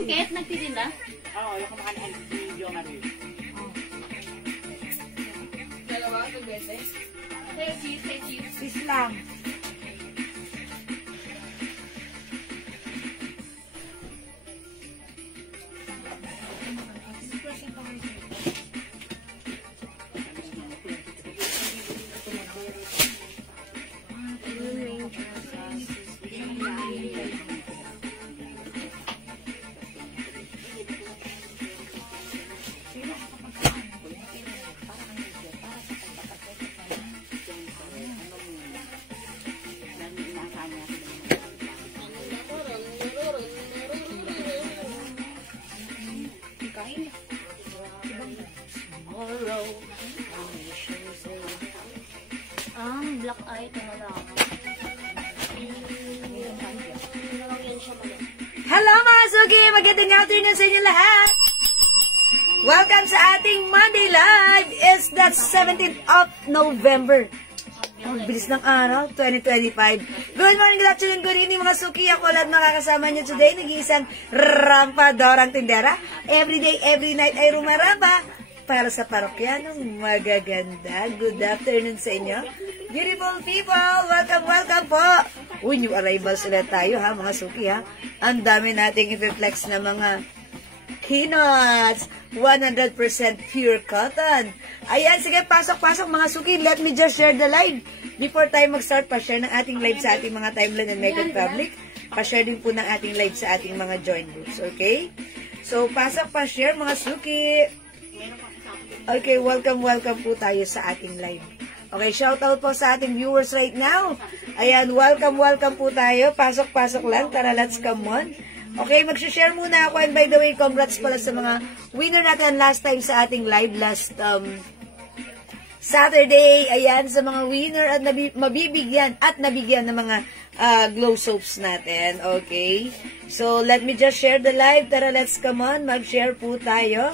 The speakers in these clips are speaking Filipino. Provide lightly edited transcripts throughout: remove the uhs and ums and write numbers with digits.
Kit, nagtitinda? Oo, yung kumakain ang video nga rin. Dalawa, ito beses. Say cheese. Cheese lang. Black eye, talaga. Hello mga suki! Magandang afternoon sa inyo lahat! Welcome sa ating Monday Live! It's the 17th of November. Ang bilis ng araw, 2025. Good morning, good afternoon, good evening mga suki. Ako lahat makakasama nyo today. Nag-iisang rampadorang tindera. Every day, every night ay rumaramba. Para sa parokyanong magaganda. Good afternoon sa inyo. Beautiful people, welcome po. Uy, new arrivals sila tayo ha, mga suki ha. Ang dami nating i-flex na mga peanuts. 100% pure cotton. Ayan, sige, pasok mga suki. Let me just share the live. Before tayo mag-start, pa-share ng ating live sa ating mga timeline and Mega Public. Pa-share din po ng ating live sa ating mga join groups, okay? So, pasok pa-share mga suki. Okay, welcome po tayo sa ating live. Okay, shout out po sa ating viewers right now. Ayan, welcome po tayo. Pasok lang. Tara, let's come on. Okay, mag-share muna ako. And by the way, congrats pala sa mga winner natin last time sa ating live last Saturday. Ayan, sa mga winner at mabibigyan at nabigyan ng mga glow soaps natin. Okay, so let me just share the live. Tara, let's come on. Mag-share po tayo.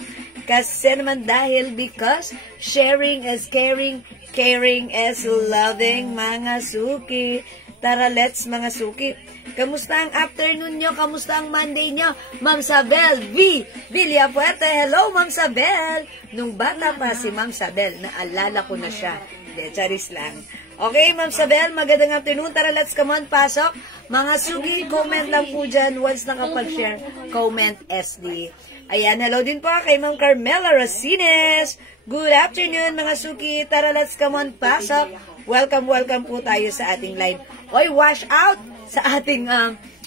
Kasi naman because sharing is caring, caring is loving, mga suki. Tara, let's mga suki. Kamusta ang afternoon nyo? Kamusta ang Monday nyo? Ma'am Sabel V. Villafuerte. Hello, Ma'am Sabel. Nung bata pa si Ma'am Sabel, naalala ko na siya. De, charis lang. Okay, Ma'am Sabel, magandang afternoon. Tara, let's come on, pasok. Mga suki, comment lang po dyan. Once nakapag-share, comment SD. Ayan, hello din po kay Ma'am Carmela Racines. Good afternoon, mga suki. Tara, let's come on, pasok. Welcome po tayo sa ating live. Oy, wash out sa ating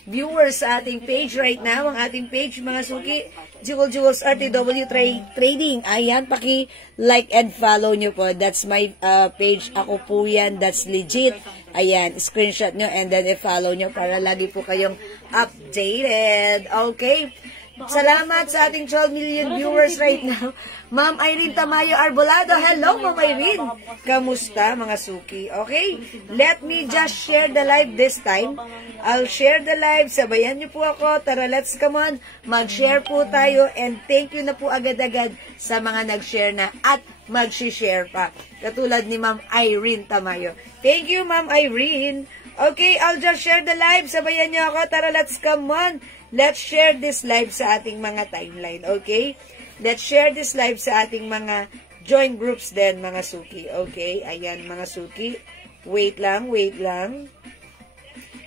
viewers sa ating page right now. Ang ating page, mga suki, Jules RTW Trading. Ayan, paki-like and follow nyo po. That's my page. Ako po yan. That's legit. Ayan, screenshot nyo and then i-follow nyo para lagi po kayong updated. Okay. Salamat sa ating 12 million viewers right now. Ma'am Irene Tamayo Arbolado. Hello, Ma'am Irene. Kamusta, mga suki? Okay? Let me just share the live this time. I'll share the live. Sabayan niyo po ako. Tara, let's come on. Mag-share po tayo. And thank you na po agad-agad sa mga nag-share na at mag-share pa. Katulad ni Ma'am Irene Tamayo. Thank you, Ma'am Irene. Okay, I'll just share the live. Sabayan niyo ako. Tara, let's come on. Let's share this live sa ating mga timeline, okay? Let's share this live sa ating mga join groups din, mga suki, okay? Ayan, mga suki. Wait lang.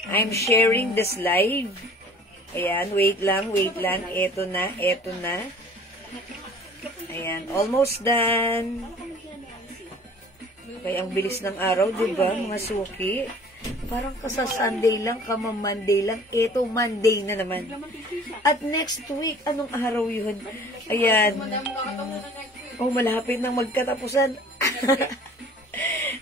I'm sharing this live. Ayan, wait lang. Eto na. Ayan, almost done. Okay, ang bilis ng araw, diba, mga suki? Parang kasa Sunday lang, kama Monday lang. Ito, Monday na naman. At next week, anong araw yun? Ayan. Oh, malapit nang magkatapusan.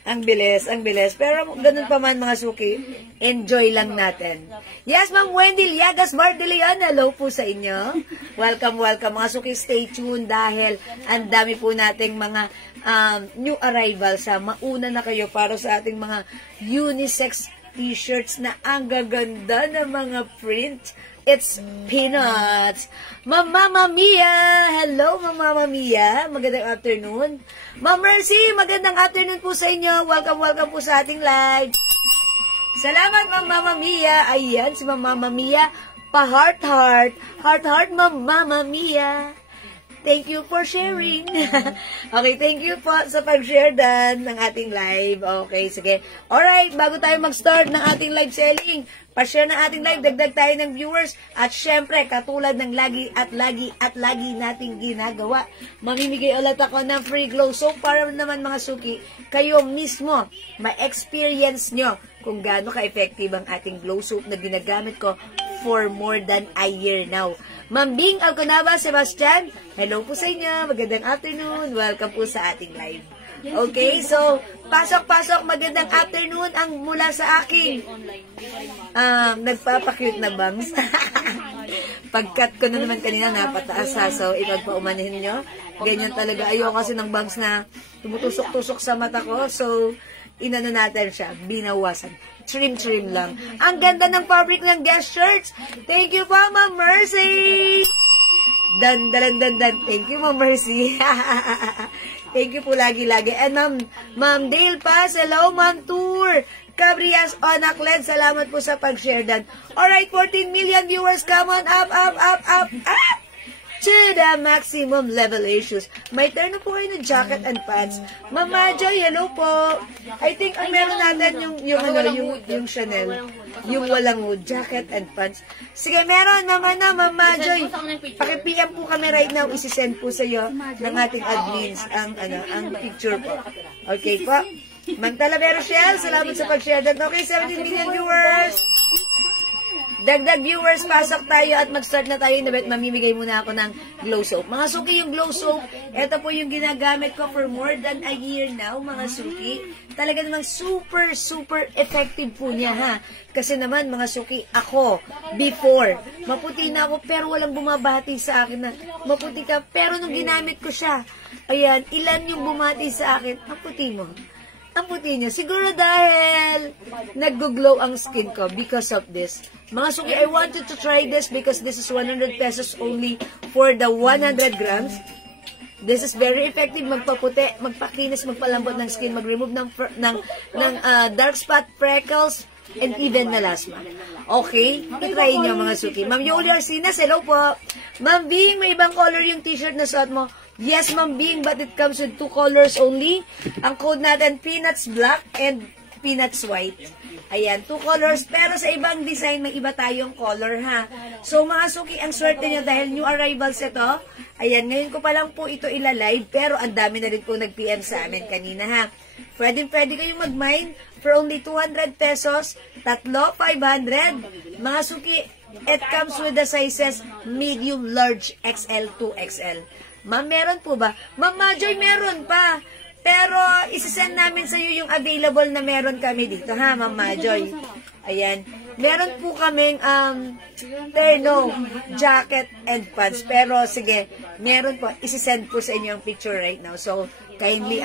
Ang bilis. Pero ganun pa man, mga suki, enjoy lang natin. Yes, Ma'am Wendy Liagas Mardilian, hello po sa inyo. Welcome. Mga suki, stay tuned dahil ang dami po nating mga new arrivals. Mauna na kayo para sa ating mga unisex t-shirts na ang gaganda ng mga print. It's peanuts. Mama Mia! Hello, Mama Mia. Magandang afternoon. Ma'am Mercy, magandang afternoon po sa inyo. Welcome po sa ating live. Salamat, Mama Mia. Ayan, si Mama Mia. pa-heart, heart, Mama Mia. Thank you for sharing. Okay, thank you po sa pag-share dan ng ating live. Okay, sige. Alright, bago tayo mag-start ng ating live selling, pa-share ng ating live, dagdag tayo ng viewers. At syempre, katulad ng lagi nating ginagawa, mamimigay ulit ako ng free glow soap para naman mga suki, kayo mismo, ma-experience nyo kung gaano ka-effective ang ating glow soap na ginagamit ko for more than a year now. Ma'am Bing Alconaba, Sebastian, hello po sa inyo. Magandang afternoon. Welcome po sa ating live. Okay, so, pasok, magandang afternoon ang mula sa akin. Nagpapakute na bangs. Pagkat ko na naman kanina, napataas ha. So, ipagpaumanahin nyo. Ganyan talaga. Ayoko kasi ng bangs na tumutusok-tusok sa mata ko. So, inano natin siya. Binawasan. Trim lang. Ang ganda ng fabric ng guest shirts. Thank you po, Ma'am Mercy. Dan. Thank you, Ma'am Mercy. Thank you po lagi. And Ma'am Dale Paz, hello, Ma'am Tour. Cabrias Onacled, salamat po sa pag-share dan. Alright, 14 million viewers. Come on, up. To the maximum level issues. May turn na po kayo ng jacket and pants. Mama Joy, hello po. I think ang meron natin yung Chanel. Yung walang hood, jacket and pants. Sige, meron naman na, Mama Joy. Paki-PM po kami right now. Isisend po sa iyo ng ating admins ang picture po. Okay po. Ma'am Talavero Shell, salamat sa pag-share. Okay, 17 million viewers. Dagdag viewers, pasok tayo at mag-start na tayo. Mamimigay muna ako ng glow soap. Mga suki, yung glow soap, ito po yung ginagamit ko for more than a year now, mga suki. Talaga namang super effective po niya, ha? Kasi naman, mga suki, ako, before, maputi na ako, pero walang bumabati sa akin na, maputi ka, pero nung ginamit ko siya, ayan, ilan yung bumati sa akin, ang puti mo. Ang puti niya. Siguro dahil nag-glow ang skin ko because of this. Mga suki, I want you to try this because this is 100 pesos only for the 100 grams. This is very effective. Magpaputi, magpakinis, magpalambot ng skin, mag-remove ng dark spot, freckles, and even melasma. Okay? I-try nyo mga suki. Ma'am Yoli Arsinas, hello po. Ma'am Bing, may ibang color yung t-shirt na suot mo. Yes, Ma'am Bing, but it comes with 2 colors only. Ang code natin, Peanuts Black and Peanuts White. Ayan, 2 colors. Pero sa ibang design, may iba tayong color, ha? So, mga suki, ang swerte niya dahil new arrivals ito. Ayan, ngayon ko pa lang po ito ilalive, pero ang dami na rin po nag-PM sa amin kanina, ha? Pwede kayong mag-mine for only 200 pesos. 3, 500. Mga suki, it comes with the sizes medium, large, XL, 2XL. Ma'am, meron po ba? Ma'am Majoy, meron pa. Pero, isisend namin sa iyo yung available na meron kami dito, ha, Ma'am Majoy? Ayan. Meron po kaming, terno, jacket, and pants. Pero, sige, meron po. Isisend po sa inyo yung picture right now. So, kindly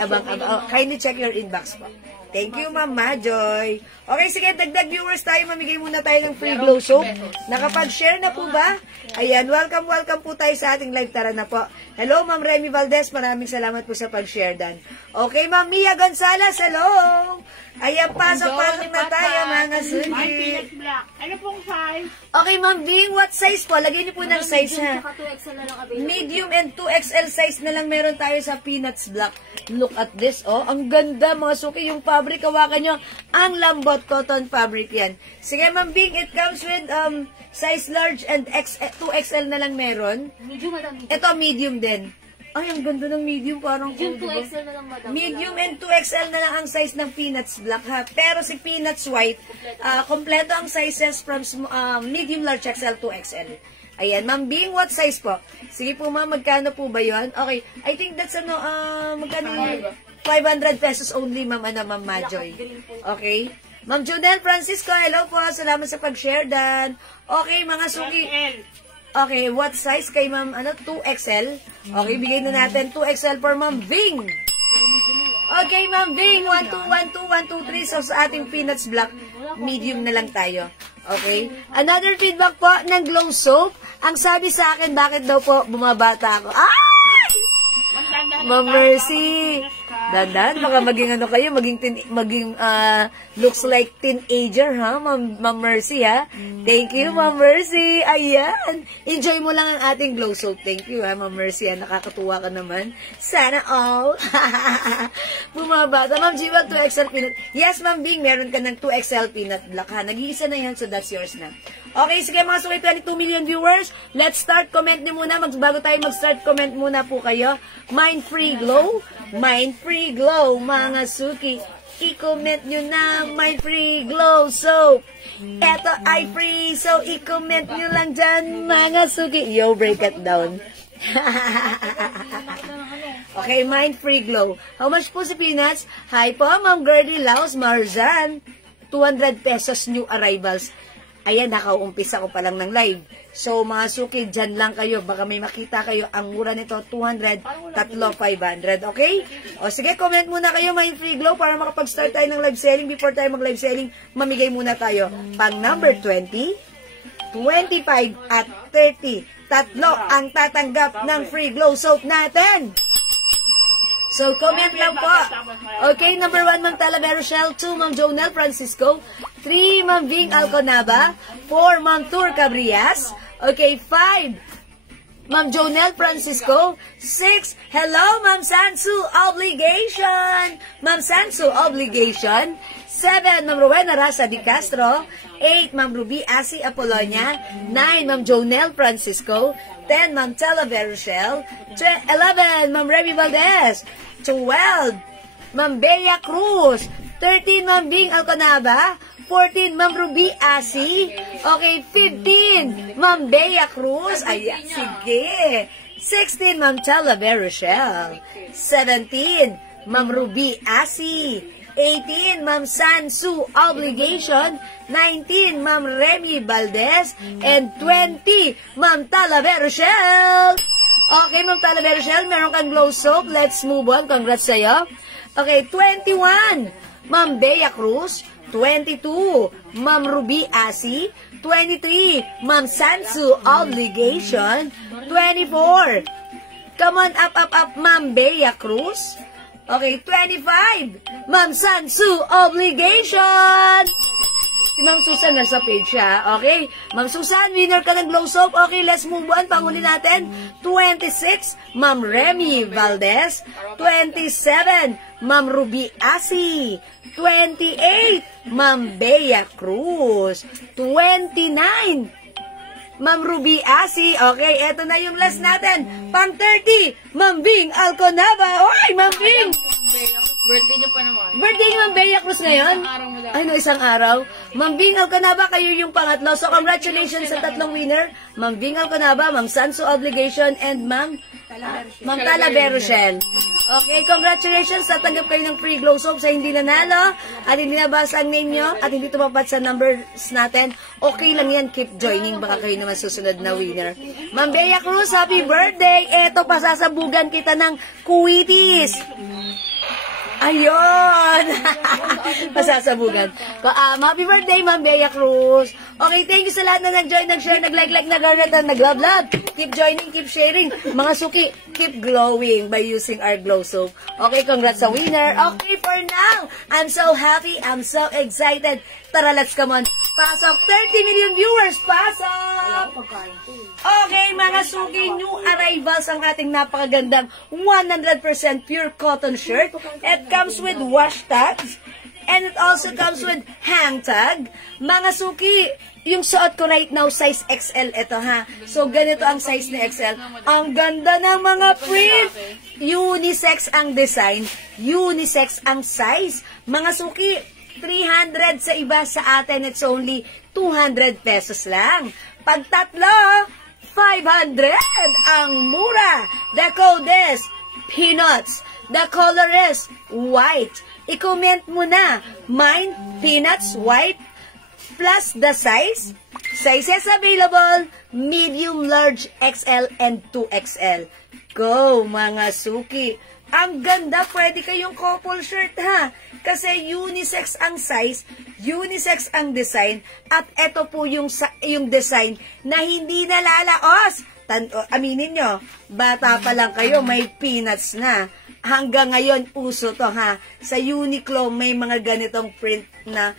kindly check your inbox po. Thank you, Ma'am Majoy. Okay, sige, dagdag viewers tayo. Mamigay muna tayo ng free glow soap. Nakapag-share na po ba? Ayan, welcome po tayo sa ating live. Tara na po. Hello, Ma'am Remy Valdez. Maraming salamat po sa pag-share dan. Okay, Ma'am Mia Gonzalez. Hello. Ayan, pasok na tayo, mga suki. Ano pong size? Okay, Ma'am Bing, what size po? Lagyan niyo po ng size, ha? Medium and 2XL size na lang meron tayo sa Peanuts Black. Look at this, oh. Ang ganda, mga suki. Yung fabric, hawakan nyo. Ang lambot cotton fabric yan. Sige, Ma'am Bing, it comes with size large and 2XL na lang meron. Medium, madam. Ito, medium din. Ay, ang ganda ng medium. Parang Medium 2XL na lang, madam. Medium and 2XL na lang ang size ng Peanuts Black, ha? Pero si Peanuts White, kompleto ang sizes from medium, large, XL, 2XL. Ayan, Ma'am Bing, what size po? Sige po, Ma'am, magkano po ba yun? Okay, I think that's magkano yun? 500 pesos only, Ma'am Majoy. Okay? Ma'am Junel Francisco, hello po. Salamat sa pag-share dan. Okay, mga suki. Okay, what size kay Ma'am, 2XL? Okay, bigay na natin 2XL for Ma'am Bing. Okay, Ma'am Bing, 1, 2, 1, 2, 3. So, sa ating Peanuts Black, medium na lang tayo. Okay? Another feedback po ng glow soap. Ang sabi sa akin, bakit daw po bumabata ako? Ay! Ma'am Mercy. Dandan, baka maging ano kayo, maging looks like teenager, ha, Ma'am Mercy, ha? Thank you, Ma'am Mercy. Ayan. Enjoy mo lang ang ating glow soap. Thank you, ha, Ma'am Mercy, ha? Nakakatuwa ka naman. Sana all. Bumabata. Ma'am Jiwag, 2XL peanut. Yes, Ma'am Bing, meron ka ng 2XL peanut black, ha? Nag-iisa na yan, so that's yours na. Okay, sige mga suki, 22 million viewers. Let's start. Comment nyo muna. Bago tayo mag-start, comment muna po kayo. Mind Free Glow. Mind Free Glow, mga suki. I-comment nyo na Mind Free Glow Soap. Eto ay free. So, i-comment nyo lang dyan, mga suki. Yo, break it down. Okay, Mind Free Glow. How much po si Peanuts? Hi po, Ma'am Gertie Laos Marzan. 200 pesos new arrivals. Ayan, nakaumpisa ko pa lang ng live. So, mga suki, dyan lang kayo. Baka may makita kayo. Ang mura nito, 200, tatlo, 500. Okay? O, sige, comment muna kayo, Mind Free Glow, para makapag-start tayo ng live selling. Before tayo mag-live selling, mamigay muna tayo. Pang number 20, 25, at 30. Tatlo ang tatanggap ng Free Glow Soap natin. So, comment lang po. Okay, number 1, Ma'am Talavera Shell. 2, Ma'am Jonel Francisco. 3, Ma'am Ving Alconaba. 4, Ma'am Tour Cabrias. Okay, 5, Ma'am Jonel Francisco. 6, hello, Ma'am Sansu Obligation. Ma'am Sansu Obligation. 7, Ma'am Rowena Rasa Di Castro. 8, Ma'am Ruby Asi Apolonia. 9, Ma'am Jonel Francisco. 10, Ma'am Talavera Shell. 11, Ma'am Remy Valdez. 12, Ma'am Bea Cruz. 13, Ma'am Bing Alconaba. 14, Ma'am Ruby Asi. Okay, 15, Ma'am Bea Cruz. Ayan, sige. 16, Ma'am Talavera Shell. 17, Ma'am Ruby Asi. 18, Ma'am Sansu Obligation. 19, Ma'am Remy Valdez. And 20, Ma'am Talavera Shell. Okay, Ma'am Talavera Shell, meron kang glow soap. Let's move on. Congrats sa'yo. Okay, 21, Ma'am Bea Cruz. 22, Ma'am Ruby Asi. 23, Ma'am Sansu Obligation. 24, come on, up, Ma'am Bea Cruz. Okay, 25, Ma'am Sansu Obligation. Si Ma'am Susan nasa page siya. Okay, Ma'am Susan, winner ka ng glow soap. Okay, let's move on. Panguli natin. 26, Ma'am Remy Valdez. 27, Ma'am Ruby Asi. 28, Ma'am Bea Cruz. 29, Ma'am Ruby Asi. Okay, eto na yung last natin. Pang 30, Ma'am Bing Alconaba. Oy, Ma'am Bing! Birthday niyo pa naman. Birthday ni Ma'am Bea Cruz ngayon? Isang araw mo lang. Ay, no, isang araw. Ma'am Bing Alconaba, kayo yung pangatlo. So, congratulations sa tatlong winner. Ma'am Bing Alconaba, Ma'am Sansu Obligation, and Ma'am Talavera Shell. Okay, congratulations sa tanggap kayo ng free glow soap sa hindi nanalo at hindi nabasa ang name nyo at hindi tumapat sa numbers natin. Okay lang yan, keep joining, baka kayo naman susunod na winner. Ma'am Bea Cruz, happy birthday! Eto, pasasabugan kita ng kuwitis. Ayun! Pasasabugan. Happy birthday, Ma'am Bea Cruz. Okay, thank you sa lahat na nag-join, nag-share, nag-like, nag-garnet, and nag-love. Keep joining, keep sharing. Mga suki, keep glowing by using our glow soap. Okay, congrats sa winner. Okay, for now, I'm so happy, I'm so excited. Tara, let's come on. Pasok, 30 million viewers, pasok! Okay, mga suki, new arrivals ang ating napakagandang 100% pure cotton shirt. It comes with wash tags. And it also comes with hang tag. Mga suki, yung suot ko right now, size XL ito ha. So, ganito ang size ni XL. Ang ganda ng mga print. Unisex ang design. Unisex ang size. Mga suki, 300 sa iba, sa atin it's only 200 pesos lang. Pag tatlo, 500 ang mura. The code is Peanuts. The color is white. I-comment mo na, mine, Peanuts, white, plus the size. Sizes available, medium, large, XL, and 2XL. Go, mga suki. Ang ganda, pwede kayong couple shirt ha. Kasi unisex ang size, unisex ang design, at ito po yung design na hindi nalalaos. Aminin nyo, bata pa lang kayo, may peanuts na. hanggang ngayon, uso to, ha. Sa Uniqlo, may mga ganitong print na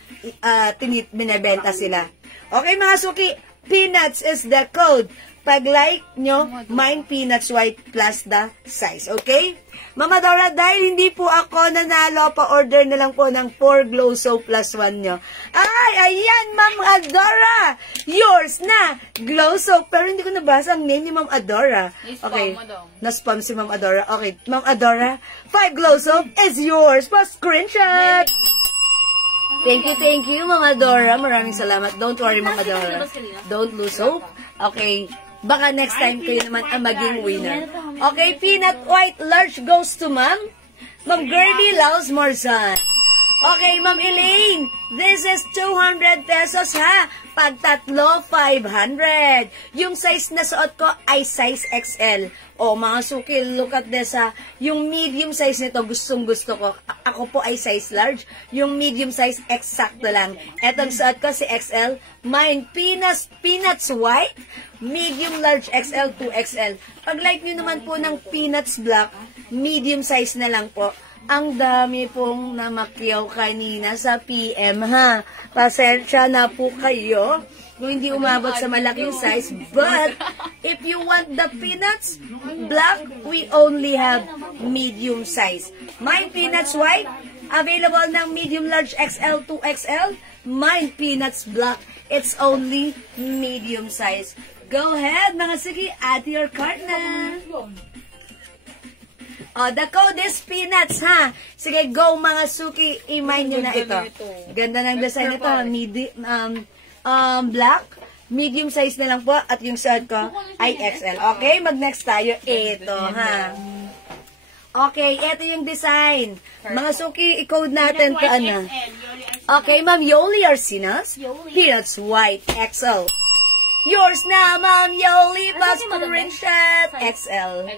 binibenta sila. Okay, mga suki, peanuts is the code. Pag like nyo, mine peanuts white plus the size. Okay? Mama Dora, dahil hindi po ako nanalo, pa-order na lang po ng 4 glow soap plus 1 nyo. Ay, ayan, Ma'am Adora! Yours na! Glow soap. Pero hindi ko nabasa ang name ni Ma'am Adora. Okay. Na-spam si Ma'am Adora. Okay, Ma'am Adora, 5 glow soap is yours. Pa-screenshot! Thank you, Ma'am Adora. Maraming salamat. Don't worry, Ma'am Adora. Don't lose hope. Okay. Baka next time kayo naman ang maging winner. Okay, peanut white large goes to Ma'am Gertie Laos Morzan. Okay, Ma'am Elaine, this is 200 pesos ha. Pag tatlo, 500. Yung size na suot ko ay size XL. O mga suki, look at this ha. Yung medium size nito, gustong gusto ko. Ako po ay size large. Yung medium size, eksakto lang. Etong suot ko si XL. Mine, peanuts white. Medium large XL, 2XL. Pag like nyo naman po ng peanuts black, medium size na lang po. Ang dami pong namakyaw kanina sa PM, ha. Pasensya na po kayo kung hindi umabot sa malaking size. But, if you want the peanuts black, we only have medium size. Mine peanuts white, available ng medium large XL, 2XL. Mine peanuts black, it's only medium size. Go ahead, mga sige, add your cart na. Oh, the code is peanuts, ha? Sige, go mga suki, i-mine nyo na ito. Ganda ng design nito. Black, medium size na lang po, at yung suot ko ay XL. Okay, mag-next tayo. Ito, ha? Okay, ito yung design. Mga suki, i-code natin to, ano? Okay, Ma'am Yoli Arsinas, peanuts white XL. Yours na, Ma'am Yoli, bus screenshot, XL.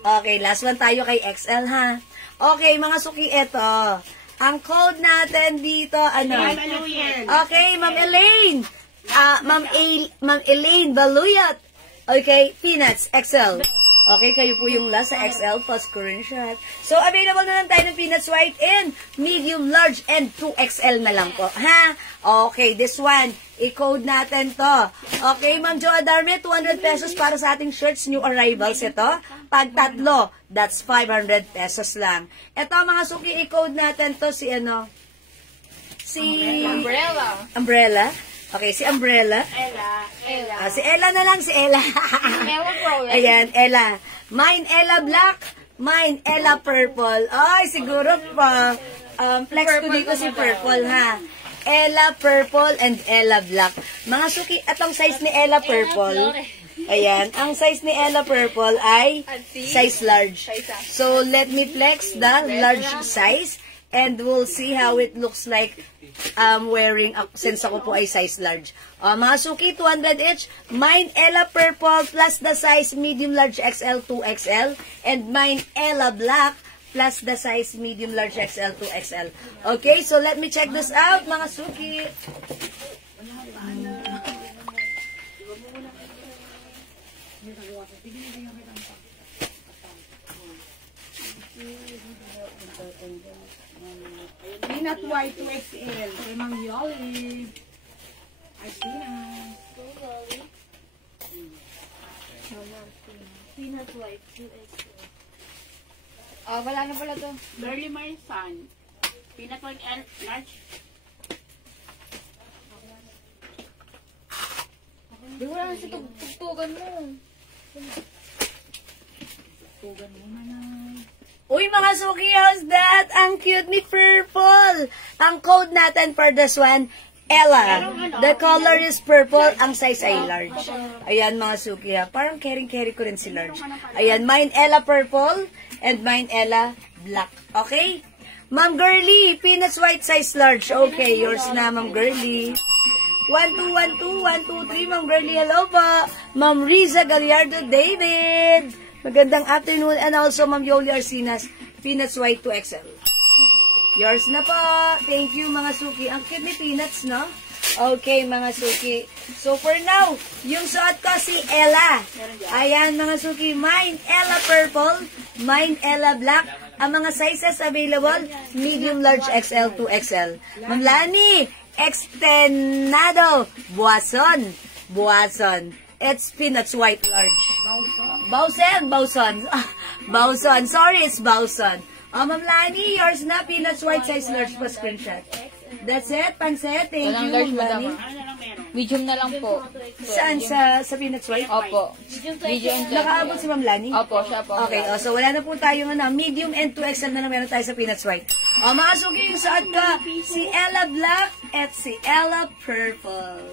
Okay, last one tayo kay XL, ha? Okay, mga suki, eto. Ang code natin dito, ano? Okay, Ma'am Elaine. Ma'am Elaine Baluyat. Okay, peanuts, XL. Okay, kayo po yung last sa XL plus screenshot. So, available na lang tayo ng peanuts white in medium, large, and 2XL na lang po. Ha? Okay, this one. I-code natin to. Okay, Ma'am Jo Adarme, 200 pesos para sa ating shirts, new arrivals ito. Pag tatlo, that's 500 pesos lang. Ito, mga suki, i-code natin to si ano? Si... Umbrella. Okay, si Umbrella. Ella. Si Ella na lang, si Ella. Ayan, Ella. Mine Ella Black, mine Ella Purple. Ay, siguro pa. Flex ko dito si Purple, ha? Ella Purple and Ella Black. Mga suki, atong size ni Ella Purple. Ayan, ang size ni Ella Purple ay size large. So, let me flex the large size. And we'll see how it looks like wearing, since ako po ay size large. Mga suki, 200 each. Mine Ella Purple plus the size medium large XL 2XL. And mine Ella Black plus the size medium large XL 2XL. Okay, so let me check this out, mga suki. Peanut white 2XL. Kay Ma'am Yoli. Peanut white, 2XL. Oh, wala na pala to. Girly Marsan. Peanut white large. Di wala na siya tugtugan mo. Tugan mo manay. Uy, mga suki, how's that? Ang cute ni Purple. Ang code natin for this one, Ella. The color is purple. Ang size ay large. Ayan, mga suki, ha. Parang caring-carry ko rin si large. Ayan, mine Ella Purple and mine Ella Black. Okay? Ma'am Girly, peanuts white size large. Okay, yours na, Ma'am Girly. 1-2-1-2-1-2-3, Ma'am Girly, hello po. Ma'am Riza Gallardo David. Magandang afternoon, and also Ma'am Yoli Arsinas, peanuts white 2XL. Yours na po. Thank you, mga suki. Ang cute ni peanuts, no? Okay, mga suki. So, for now, yung suot ko si Ella. Ayan, mga suki. Mine, Ella Purple. Mine Ella Black. Ang mga sizes available, medium, large, XL to XL. Ma'am Lani, Extendado, Buason. It's peanuts white large. Bauson. Sorry, it's Bauson. Ma'am Lani, yours na, peanuts white size large pa screenshot. That's it, Panset. Thank you, Ma'am Lani. Medium na lang po. Saan? Sa peanuts white? Opo. Medium and Nakaabot si Ma'am Lani? Opo, siya po. Okay, so wala na po tayong medium and 2XL na lang meron tayo sa peanuts white. Mga suki, yung saad ka, si Ella Black at si Ella Purple.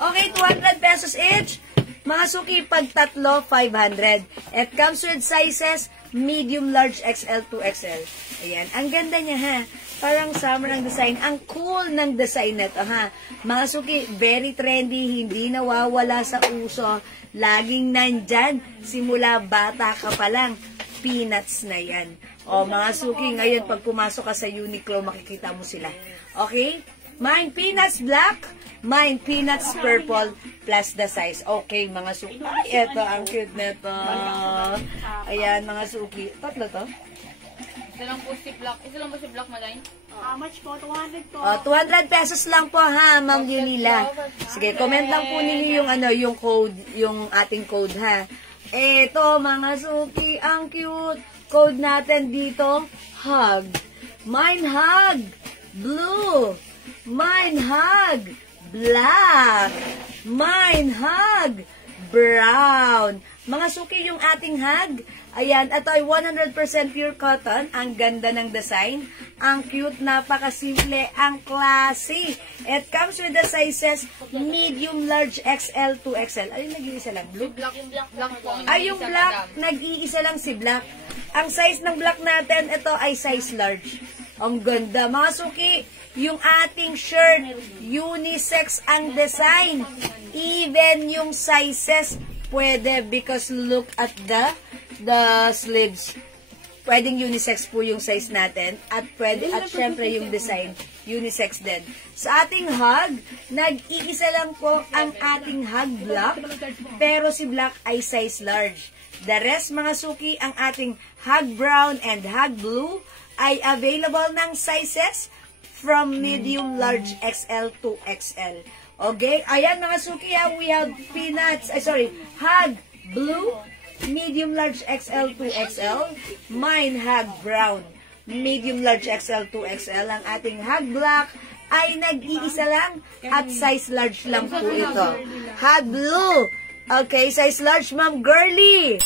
Okay, 200 pesos each. Mga suki, pag tatlo, 500. It comes with sizes, medium, large, XL, 2XL. Ayan, ang ganda niya ha. Parang summer ang design. Ang cool ng design nito ha. Mga suki, very trendy, hindi nawawala sa uso. Laging nandyan. Simula bata ka pa lang. Peanuts na yan. O mga suki, ngayon pag pumasok ka sa Uniqlo, makikita mo sila. Okay? Mine peanuts black, mine peanuts purple, plus the size. Okay, mga suki. Ay, eto, ang cute nito. Ayan, mga suki. Tatlo to? Isa lang po si Black. Isa lang po si Black, Maday? How much po? 200 po. 200 pesos lang po ha, Ma'am Yunila. Sige, comment lang po ninyo yung code, yung ating code ha. Eto, mga suki, ang cute. Code natin dito, hug. Mine hug, blue. Mine hug, black. Mine hug, brown. Mga suki, yung ating hug, ayan, ito ay 100% pure cotton. Ang ganda ng design. Ang cute, napakasimple, ang classy. It comes with the sizes medium, large, XL, 2XL. Ay, nag-iisa lang, blue? Black po. Ay, yung black, nag-iisa lang si black. Ang size ng black natin, ito ay size large. Ang ganda. Mga suki, yung ating shirt, unisex ang design. Even yung sizes, pwede because look at the sleeves. Pwedeng unisex po yung size natin. At pwede, at syempre yung design, unisex din. Sa ating hug, nag-iisa lang po ang ating hug black, pero si black ay size large. The rest, mga suki, ang ating hug brown and hug blue ay available ng sizes from medium, large, XL to XL. Okay? Ayan, mga suki, we have peanuts, hug blue, medium, large, XL to XL. Mine, hug brown, medium, large, XL to XL. Ang ating hug black ay nag-iisa lang at size large lang po ito. Hug blue. Okay, size large, Ma'am Girly.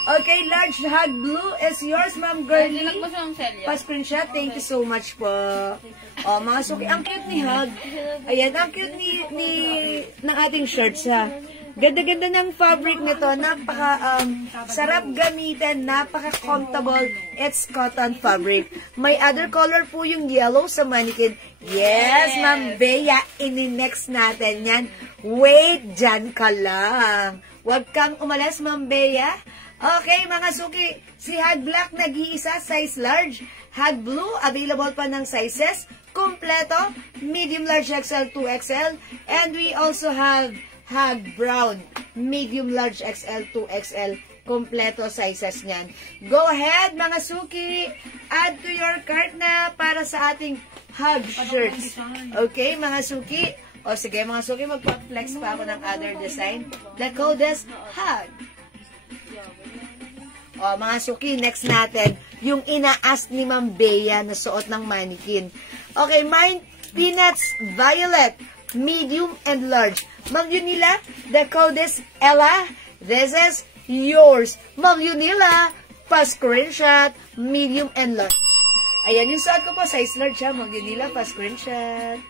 Okay, large hug blue is yours, Ma'am Girly. Pa-screenshot, thank you so much po. Mga suki, ang cute ni Hug. Ayan, ang cute ng ating shorts ha. Ganda-ganda ng fabric nito, sarap gamitin, napaka-comfortable. It's cotton fabric. May other color po yung yellow sa mannequin. Yes, Ma'am Bea, ini-next natin yan. Wait, dyan ka lang. Huwag kang umalas, Ma'am Bea. Okay, mga suki, si Hug Black nag-iisa, size large. Hug Blue, available pa ng sizes. Kompleto, medium, large, XL, 2XL. And we also have Hug Brown, medium, large, XL, 2XL. Kompleto sizes niyan. Go ahead, mga suki. Add to your cart na para sa ating Hug shirts. Okay, mga suki. O sige, mga suki, magpa-flex pa ako ng other design. The code is Hug. O, mga suki, next natin, yung inaas ni Ma'am Bea na suot ng mannequin. Okay, mine, peanuts, violet, medium, and large. Ma'am Yunila, the code is Ella. This is yours. Ma'am Yunila, pa-screenshot, medium, and large. Ayan, yung suot ko po, size large ha, Ma'am Yunila, pa-screenshot.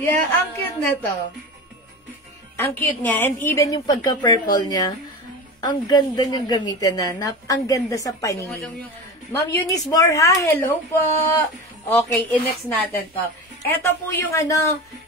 Yeah, ang cute na to. Ang cute niya, and even yung pagka-purple niya, ang ganda niyang gamitin na. Ang ganda sa paningin. Ma'am Eunice Borja, hello po. Okay, next natin to. Ito po yung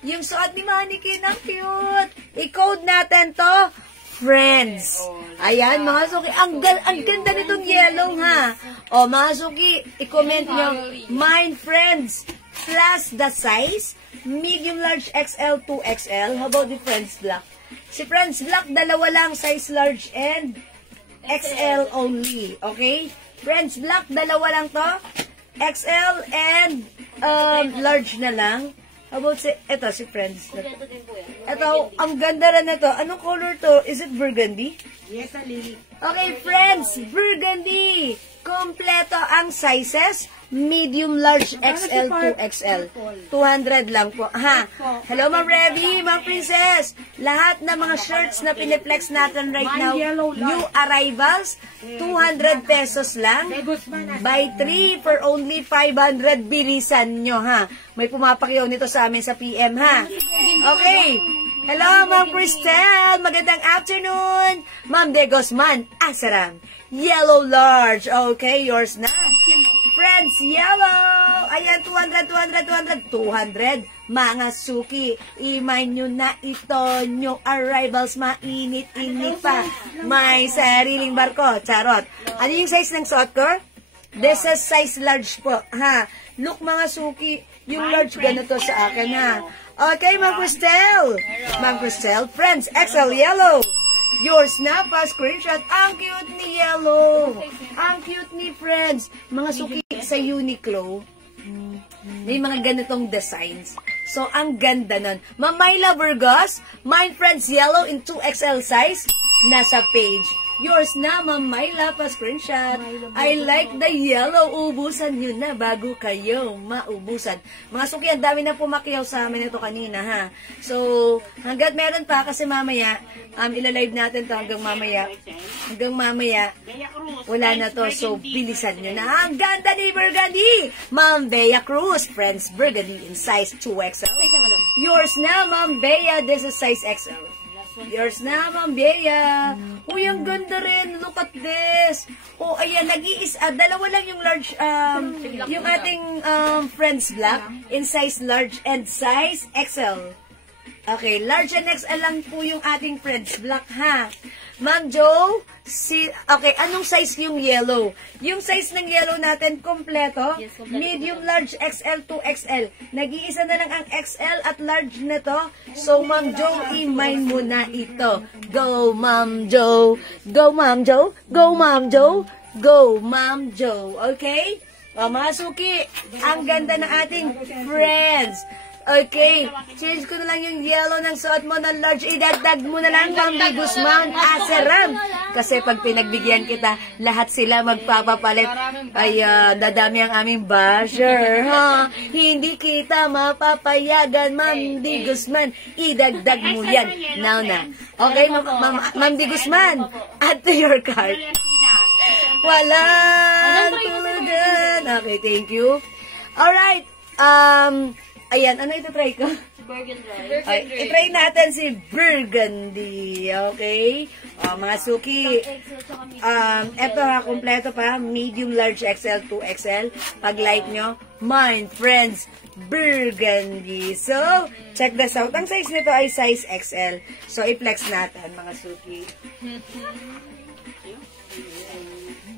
yung suot ni mannequin. Ang cute. I-code natin to, friends. Ayan, mga suki. Ang ganda nitong yellow, ha. O, mga suki, i-comment nyo, mine friends, plus the size, medium, large, XL, 2XL. How about the Friends Black? Si Friends Black, dalawa lang, size large and XL only. Okay? Friends, black, dalawa lang to. XL and large na lang. How about ito, si Friends. Kompleto din po yan. Ito, ang ganda rin na to. Anong color to? Is it burgundy? Yes, Ali. Okay, friends, burgundy. Kompleto ang sizes. Medium, large, XL to XL. 200 lang po. Ha? Hello, Ma'am Revy, Ma'am Princess. Lahat ng mga shirts na piniplex natin right now, new arrivals, 200 pesos lang. Buy 3 for only 500. Bilisan nyo, ha? May pumapakyaw nito sa amin sa PM, ha? Okay. Hello, Ma'am Cristel. Magandang afternoon. Ma'am De Guzman. Asaram. Yellow large. Okay, yours na. Friends, yellow. Ayan, 200, 200, 200. 200. Mga suki. Imay nyo na ito. New arrivals. Mainit-init pa. May sariling barko. Charot. Ano yung size ng suot ko? This is size large po. Ha? Look, mga suki. Yung large ganito sa akin, ha? Okay, Ma'am Cristel. Ma'am Cristel, friends, XL yellow. Yours na pa, screenshot. Ang cute ni yellow. Ang cute ni friends. Mga suki sa Uniqlo. May mga ganitong designs. So, ang ganda nun. Ma'am Myla Burgos, my friends yellow in 2XL size. Nasa page. Yours na, Ma'am Myla, pa-screenshot. I like the yellow. Ubusan nyo na bago kayo maubusan. Mga suki, ang dami na pumakyaw sa amin ito kanina, ha? So, hanggat meron pa, kasi mamaya, ilalive natin to hanggang mamaya. Hanggang mamaya, wala na to. So, bilisan nyo na. Ang ganda ni Burgundy! Ma'am Bea Cruz, friends, Burgundy in size 2XL. Yours na, Ma'am Bea. This is size XL. Yours na, Ma'am Bea. Uy, ang ganda rin. Look at this. Oh, ayan, dalawa lang yung large, yung ating Friends Black in size large and size XL. Okay, large and XL lang po yung ating Friends Black, ha? Ma'am Jo, okay, anong size yung yellow? Yung size ng yellow natin, kompleto. Yes, kompleto. Medium, large, XL to XL. Nag-iisa na lang ang XL at large na to. So, Ma'am Jo, i-mine mo na ito. Go, Ma'am Jo. Go, Ma'am Jo. Go, Ma'am Jo. Go, Ma'am Jo. Okay? O, mga suki, ang ganda ng ating Friends. Okay, change ko na lang yung yellow ng suot mo ng large. Idagdag mo na lang, Ma'am De Guzman. Asaram. Kasi pag pinagbigyan kita, lahat sila magpapapalit. Ay, dadami ang aming basher, ha? Hindi kita mapapayagan, Ma'am De Guzman. Idagdag mo yan. Now na. Okay, Ma'am De Guzman, add to your cart. Walang tulugan. Okay, thank you. Alright, ayan, ano ito try ko? Burgundy. Ay, itry natin si Burgundy. Okay? Mga suki. Eto ha, kompleto pa. Medium, large, XL, 2XL. Pag like nyo, mine, friends, Burgundy. So, check this out. Ang size nito ay size XL. So, i-flex natin, mga suki.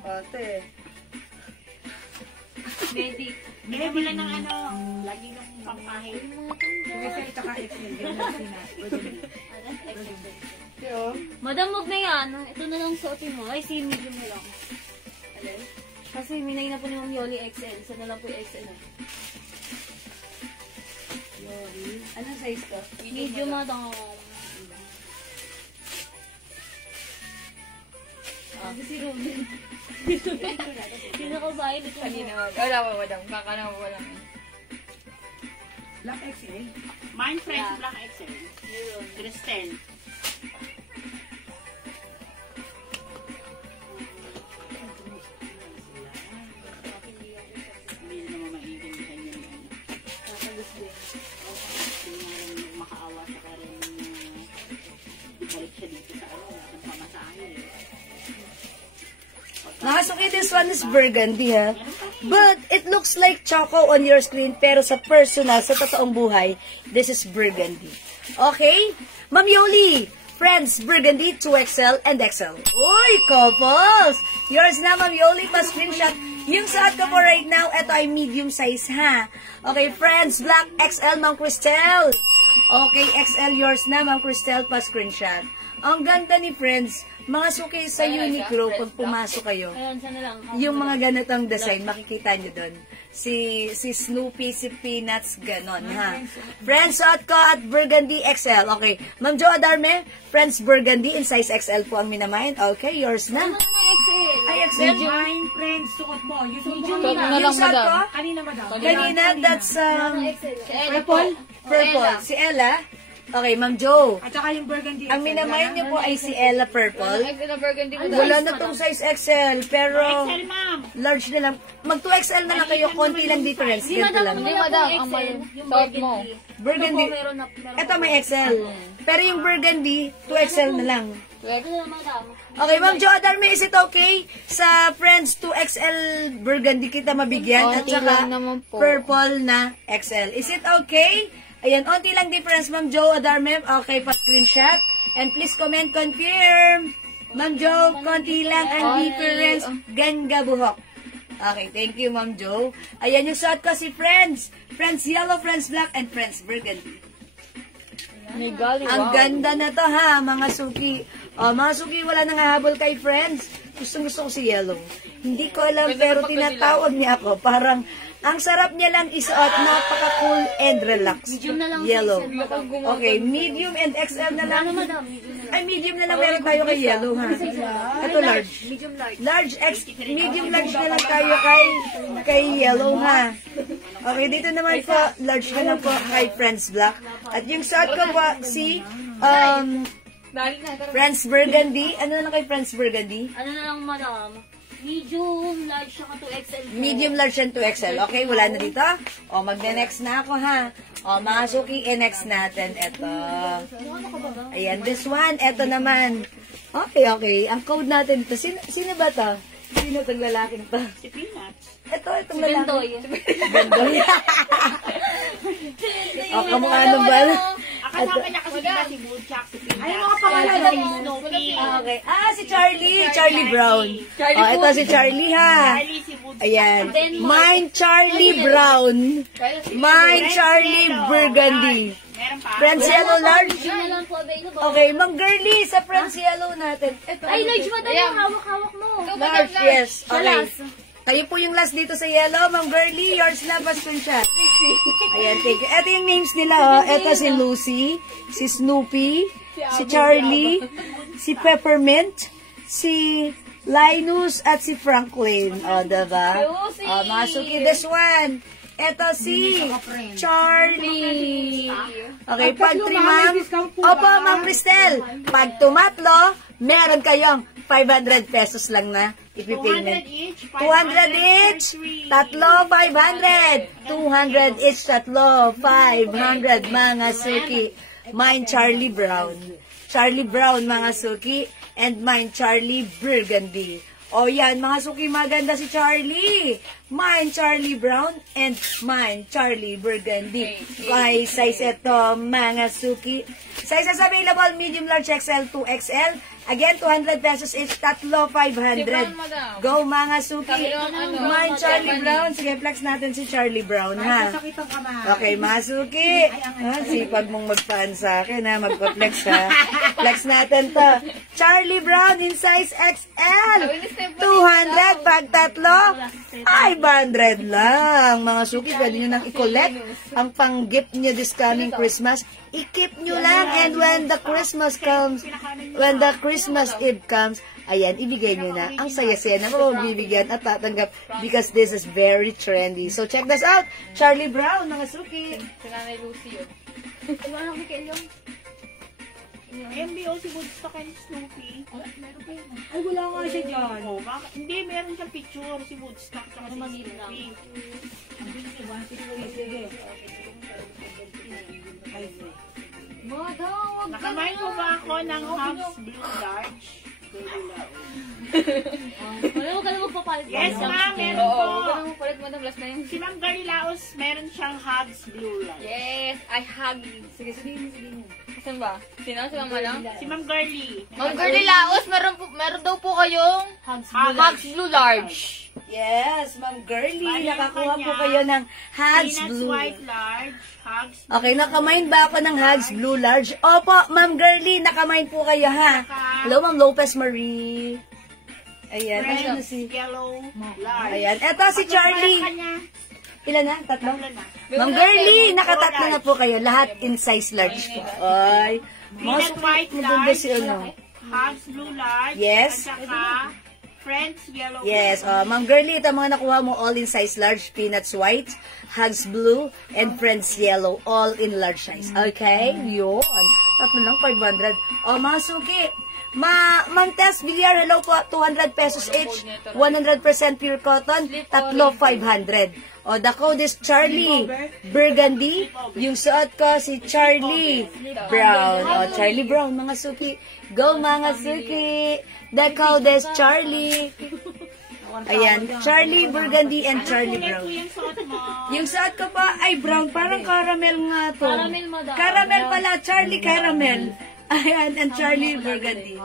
Ate. Medic. Bigyan mo lang ng ano, lagi ng pangpahit. Kasi ito ka XL. Madam, wag na yan. Ito na lang suotin mo. Ay, si medium na lang. Alin? Kasi minay na po ni Ma'am Yoli XL. Isa na lang po yung XL. Yoli. Anong size to? Medium, madam. Si Ruben. Sino ko ba? Kanina wala pa, madam. Kakana mo wala. Black XL. Mine Friends Black XL. Cristel. Hindi naman maintindihan yun. Hindi makaawa sa karin. Balik siya dito sa ano. Ang pamasahe. Mga suki, this one is Burgundy, ha? But, it looks like choco on your screen, pero sa personal, sa totoong buhay, this is Burgundy. Okay? Ma'am Yoli, friends, Burgundy, 2XL and XL. Uy, couples! Yours na, Ma'am Yoli, pa-screenshot. Yung suot ko po right now, ito ay medium size, ha? Okay, friends, Black XL, Ma'am Cristel. Okay, XL, yours na, Ma'am Cristel, pa-screenshot. Ang ganda ni friends, mga suki sa Uniqlo, pag pumasok kayo, Ayun, sana lang. yung mga ganitong design, makikita nyo doon. Si Snoopy, si Peanuts, ganon, ha. Friends, suot ko at Burgundy XL. Okay. Ma'am Jo Adarme, Friends Burgundy in size XL po ang minamind. Okay, yours na. Ano na XL? Ay, XL? Mine, friends, suot mo. Yung suot mo Suot kanina. mo na lang, Yung suot madam. ko, Kanina, madam. kanina, that's XL. purple. Si Ella. Okay, Ma'am Jo. At saka yung burgundy. Ang minamind niyo po ay si Ella Purple. Ay, na burgundy mo Wala na tong size XL, pero XL, ma'am. large na lang. Mag 2XL na lang kayo, konti lang difference. Hindi, Ganito madam. lang. Hindi, Wala madam. pong Ang XL. mal- Yung suot mo. Burgundy. Meron na. Ito may XL. Pero yung burgundy, 2XL na lang. Ito na, madam. Okay, Ma'am Jo Adarme, is it okay? Sa Friends 2XL burgundy kita mabigyan at Konti saka lang naman po. purple na XL. Is it okay? Ayan, onti lang difference, Ma'am Jo Adarme. Okay, pa-screenshot. And please comment, confirm. Ma'am Jo, konti lang ang difference. Ganga buhok. Okay, thank you, Ma'am Jo. Ayan yung suot ko si Friends. Friends Yellow, Friends Black, and Friends Burgundy. May gali, Ang ganda na to ha, mga suki. Mga suki, wala nang hahabol kay Friends. Gusto ko si Yellow. Hindi ko alam, pero tinatawag niya ako. Parang, ang sarap niya lang isuot. Napaka-cool and relax. Medium na lang. Yellow. sa XL, madam. Okay, medium and XL na lang. Ano, madam? Medium na lang. Ay, medium na lang meron tayo kay Yellow ha. Ito large. Medium large. Medium large na lang tayo kay Yellow ha. Okay, dito naman po, large na lang po kay Friends Black. At yung suot ko po, si Friends Burgundy. Ano na lang kay Friends Burgundy? Ano na lang, madam? Medium large, saka 2XL. Medium, large, and 2XL. Okay, wala na dito. O, magna-next na ako, ha. O, mga suki, i-next natin. Ito. Ayan, this one. Ito naman. Okay, okay. Ang code natin ito. Sino ba to? Sino itong lalaking to? Si Peanuts. Itong Bendoy. lalaki. Bendoy. O, kamukha nung ba? Akasama niya kasi diba si Woodchuck, si Peanuts. Ay, mga pangalan Si mo. Snoopy. Okay. Si Charlie. Charlie Brown. O, ito si Charlie, ha. Charlie, si Woodchuck. Ayan. Mine Charlie Brown. Mine Charlie Burgundy. Meron pa. Friends Yellow large. Medium na lang po available. Okay, Ma'am Girlie, sa Friends Yellow natin. Ito, Ay, large, madam. Yung hawak-hawak mo. large, yes. Sa Okay. last. Kayo po yung last dito sa yellow. Ma'am Girlie, yours na, screenshot. Ayan, thank you. Ito yung names nila, oh. Ito si Lucy, si Snoopy, si Charlie, si Peppermint, si Linus, at si Franklin. O, diba? Mga suki, this one. Ito si Charlie. Okay, pag ma'am. Opo, Ma'am Cristel. Pag tumatlo, meron kayong 500 pesos lang na 200 ipipayment. each. 200 each. Tatlo, 500. 200 each, tatlo, 500. Mga suki. Mine, Charlie Brown. Charlie Brown, mga suki. And mine, Charlie Burgundy. O yan, mga suki, maganda si Charlie. Mine, Charlie Brown. And mine, Charlie Burgundy. Ay, size ito, mga suki. Sizes available, medium, large, XL, 2XL. Again, 200 pesos each. Tatlo, 500. madam. Go, mga suki. Sabi yung ano, Mine, Charlie Brown. Sige, flex natin si Charlie Brown, ha? Sakit ang kamay. Okay, Masuki. Sipag mong magpaan sa akin, ha? Magpa-flex, ha? Flex natin to. Charlie Brown in size XL. 200 pag tatlo. 500 lang. Mga suki, pwede nyo nang i-collect ang pang-gift nyo this coming Christmas. I-keep nyo lang. And when the Christmas comes, when the Christmas Eve comes, ayan, ibigay nyo na. Ang saya-saya na mabibigyan at tatanggap because this is very trendy. So, check this out. Charlie Brown, mga suki. Si Nanay Lucy yun. Wala akong kailang. MBO si Woodstock and Snoopy. Ay, wala nga siya dyan. Oh, hindi, meron siyang picture si Woodstock at si Snoopy. Madam, Nakamain ko ba ako ng Hubs Blue Large? wala ko ka na magpapalit. Yes, ma'am, meron Oo, po. huwag ka nang palit, madam. Last na yun. Si Ma'am Garilaos, meron siyang Hubs Blue Large. Yes, I hug you. Sige, sige. Saan ba? Sino? Si Mama lang? Si Ma'am Garly. Ma'am Girlie Laos, meron daw po kayong Hugs. Hugs Blue Large. Yes, Ma'am Girly, Bali, nakakuha ang po kanya, kayo ng Hugs Peanuts Blue. White Large, Hugs Okay, nakamain ba ako ng Hugs Blue Large? Opo, Ma'am Girly, nakamain po kayo, ha? Hello, Ma'am Lopez Marie. Ayan, ano Friends si... Yellow Large. Ayan, eto si Charlie. Kanya, Ilan na? Tatlo? tatlo na. Ma'am Girly, nakatatlo na po kayo. Lahat in size large po. Ay, Peanut White maganda si Large, ano. Hugs Blue Large, Yes. at saka Friends Yellow Yes, Large. Ma'am Girly, ito mga nakuha mo all in size large, Peanuts White, Hugs Blue, and Friends Yellow, all in large size. Okay, yun. Tatlo lang, 500. Mga suki. Ma'am Tess Villar, hello po, 200 pesos each, 100% pure cotton, tatlo 500. The code is Charlie Burgundy. Yung suot ko si Charlie Brown. Charlie Brown, mga suki. Go, mga suki. The code is Charlie. Ayan, Charlie Burgundy and Charlie Brown. Yung suot mo. Yung suot ko pa ay brown, parang caramel nga to. Caramel mo daw. Caramel pala, Charlie Caramel. Ayan, and Charlie Burgundy.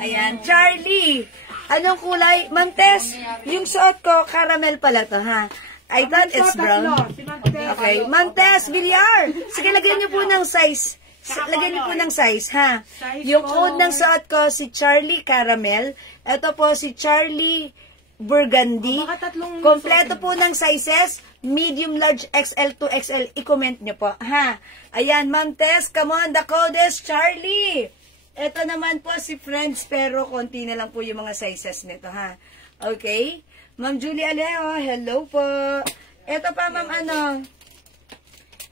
Ayan, Charlie. Anong kulay? Ma'am Tess, yung suot ko, caramel pala to, ha? I thought it's brown. Okay, Ma'am Tess, Villar. Sige, lagyan niyo po ng size. Lagyan niyo po ng size, ha? Yung code ng suot ko, si Charlie Caramel. Ito po, si Charlie Burgundy. Kompleto po ng sizes. Medium, large, XL to XL. I-comment niyo po, ha? Ayan, Ma'am Tess, come on. The code is Charlie. Ito naman po si Friends, pero konti na lang po yung mga sizes nito, ha? Okay? Ma'am Julie Alejo, hello po. Ito pa, Ma'am ano?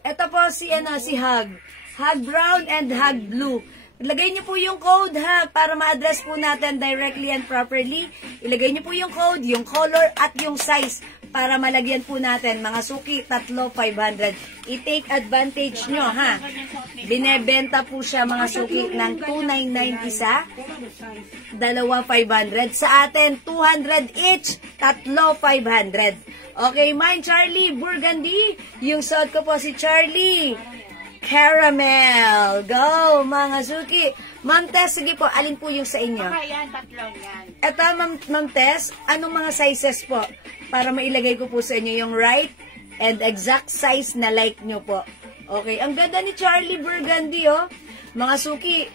Ito po si Hug. Hug Brown and Hug Blue. Ilagay niyo po yung code, ha, para ma-address po natin directly and properly. Ilagay niyo po yung code, yung color, at yung size para malagyan po natin. Mga suki, tatlo, 500. I-take advantage nyo, ha. Binebenta po siya, mga suki, ng 299 isa, dalawa, 500. Sa atin, 200 each, tatlo, 500. Okay, mine, Charlie Burgundy. Yung suot ko po si Charlie Caramel. Go, mga suki. Ma'am Tess, sige po, alin po yung sa inyo? Ayan, tatlo yan. Eto, Ma'am Tess, anong mga sizes po? Para mailagay ko po sa inyo yung right and exact size na like nyo po. Okay, ang ganda ni Charlie Burgundy, oh. Mga suki,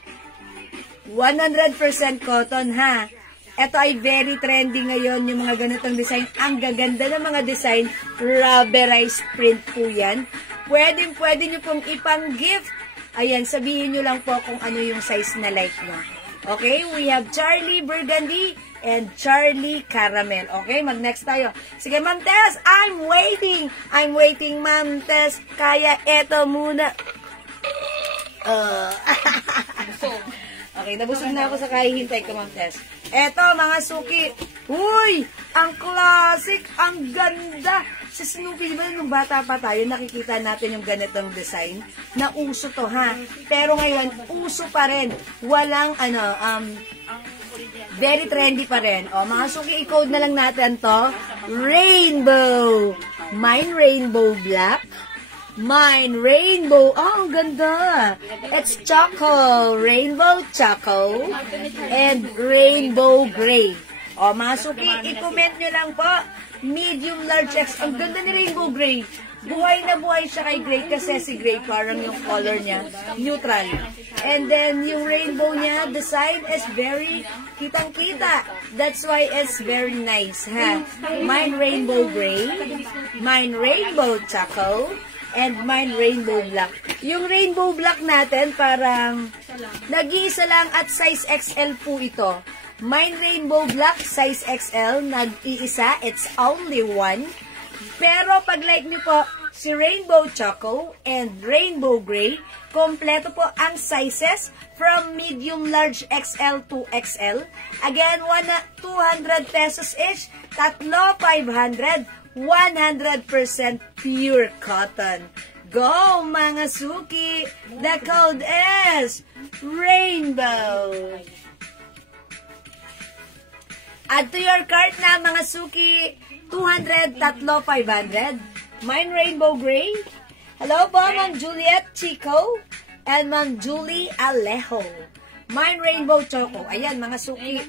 100% cotton, ha. Ito ay very trendy ngayon, yung mga ganitong design. Ang gaganda ng mga design, rubberized print po yan. Pwede nyo pong ipang-gift. Ayan, sabihin nyo lang po kung ano yung size na like nyo. Okay, we have Charlie Burgundy and Charlie Caramel. Okay, mag-next tayo. Sige, Ma'am Tess, I'm waiting, Ma'am Tess. Kaya eto muna. Okay, nabusog na ako sa kahihintay ko, Ma'am Tess. Eto, mga suki. Uy, ang classic, ang ganda. Sa Snoopy, di ba nung bata pa tayo, nakikita natin yung ganitong design na uso to, ha? Pero ngayon, uso pa rin. Walang, very trendy pa rin. O, mga suki, i-code na lang natin to. Rainbow. Mine Rainbow Black. Mine Rainbow. Oh, ang ganda. It's Choco. Rainbow Choco. And Rainbow Gray. O, mga suki, i-comment nyo lang po. Medium, large, X. Ang ganda ni Rainbow Gray. Buhay na buhay siya kay Gray kasi si Gray parang yung color niya neutral. And then yung rainbow niya, the side is very kitang-kita. That's why it's very nice, ha? Mine Rainbow Gray, mine Rainbow Choco, and mine Rainbow Black. Yung Rainbow Black natin parang nag-iisa lang at size XL po ito. Mine Rainbow Black, size XL, nag-iisa, it's only one. Pero pag like nyo po, si Rainbow Choco and Rainbow Gray, kompleto po ang sizes from medium, large, XL to XL. Again, 200 pesos each, tatlo, 500, 100% pure cotton. Go, mga suki! The code is Rainbow. Add to your cart na, mga suki, 200, tatlo, 500. Mine Rainbow Gray. Hello po, Ma'am Juliet Chico and Ma'am Julie Alejo. Mine Rainbow Choco. Ayan, mga suki.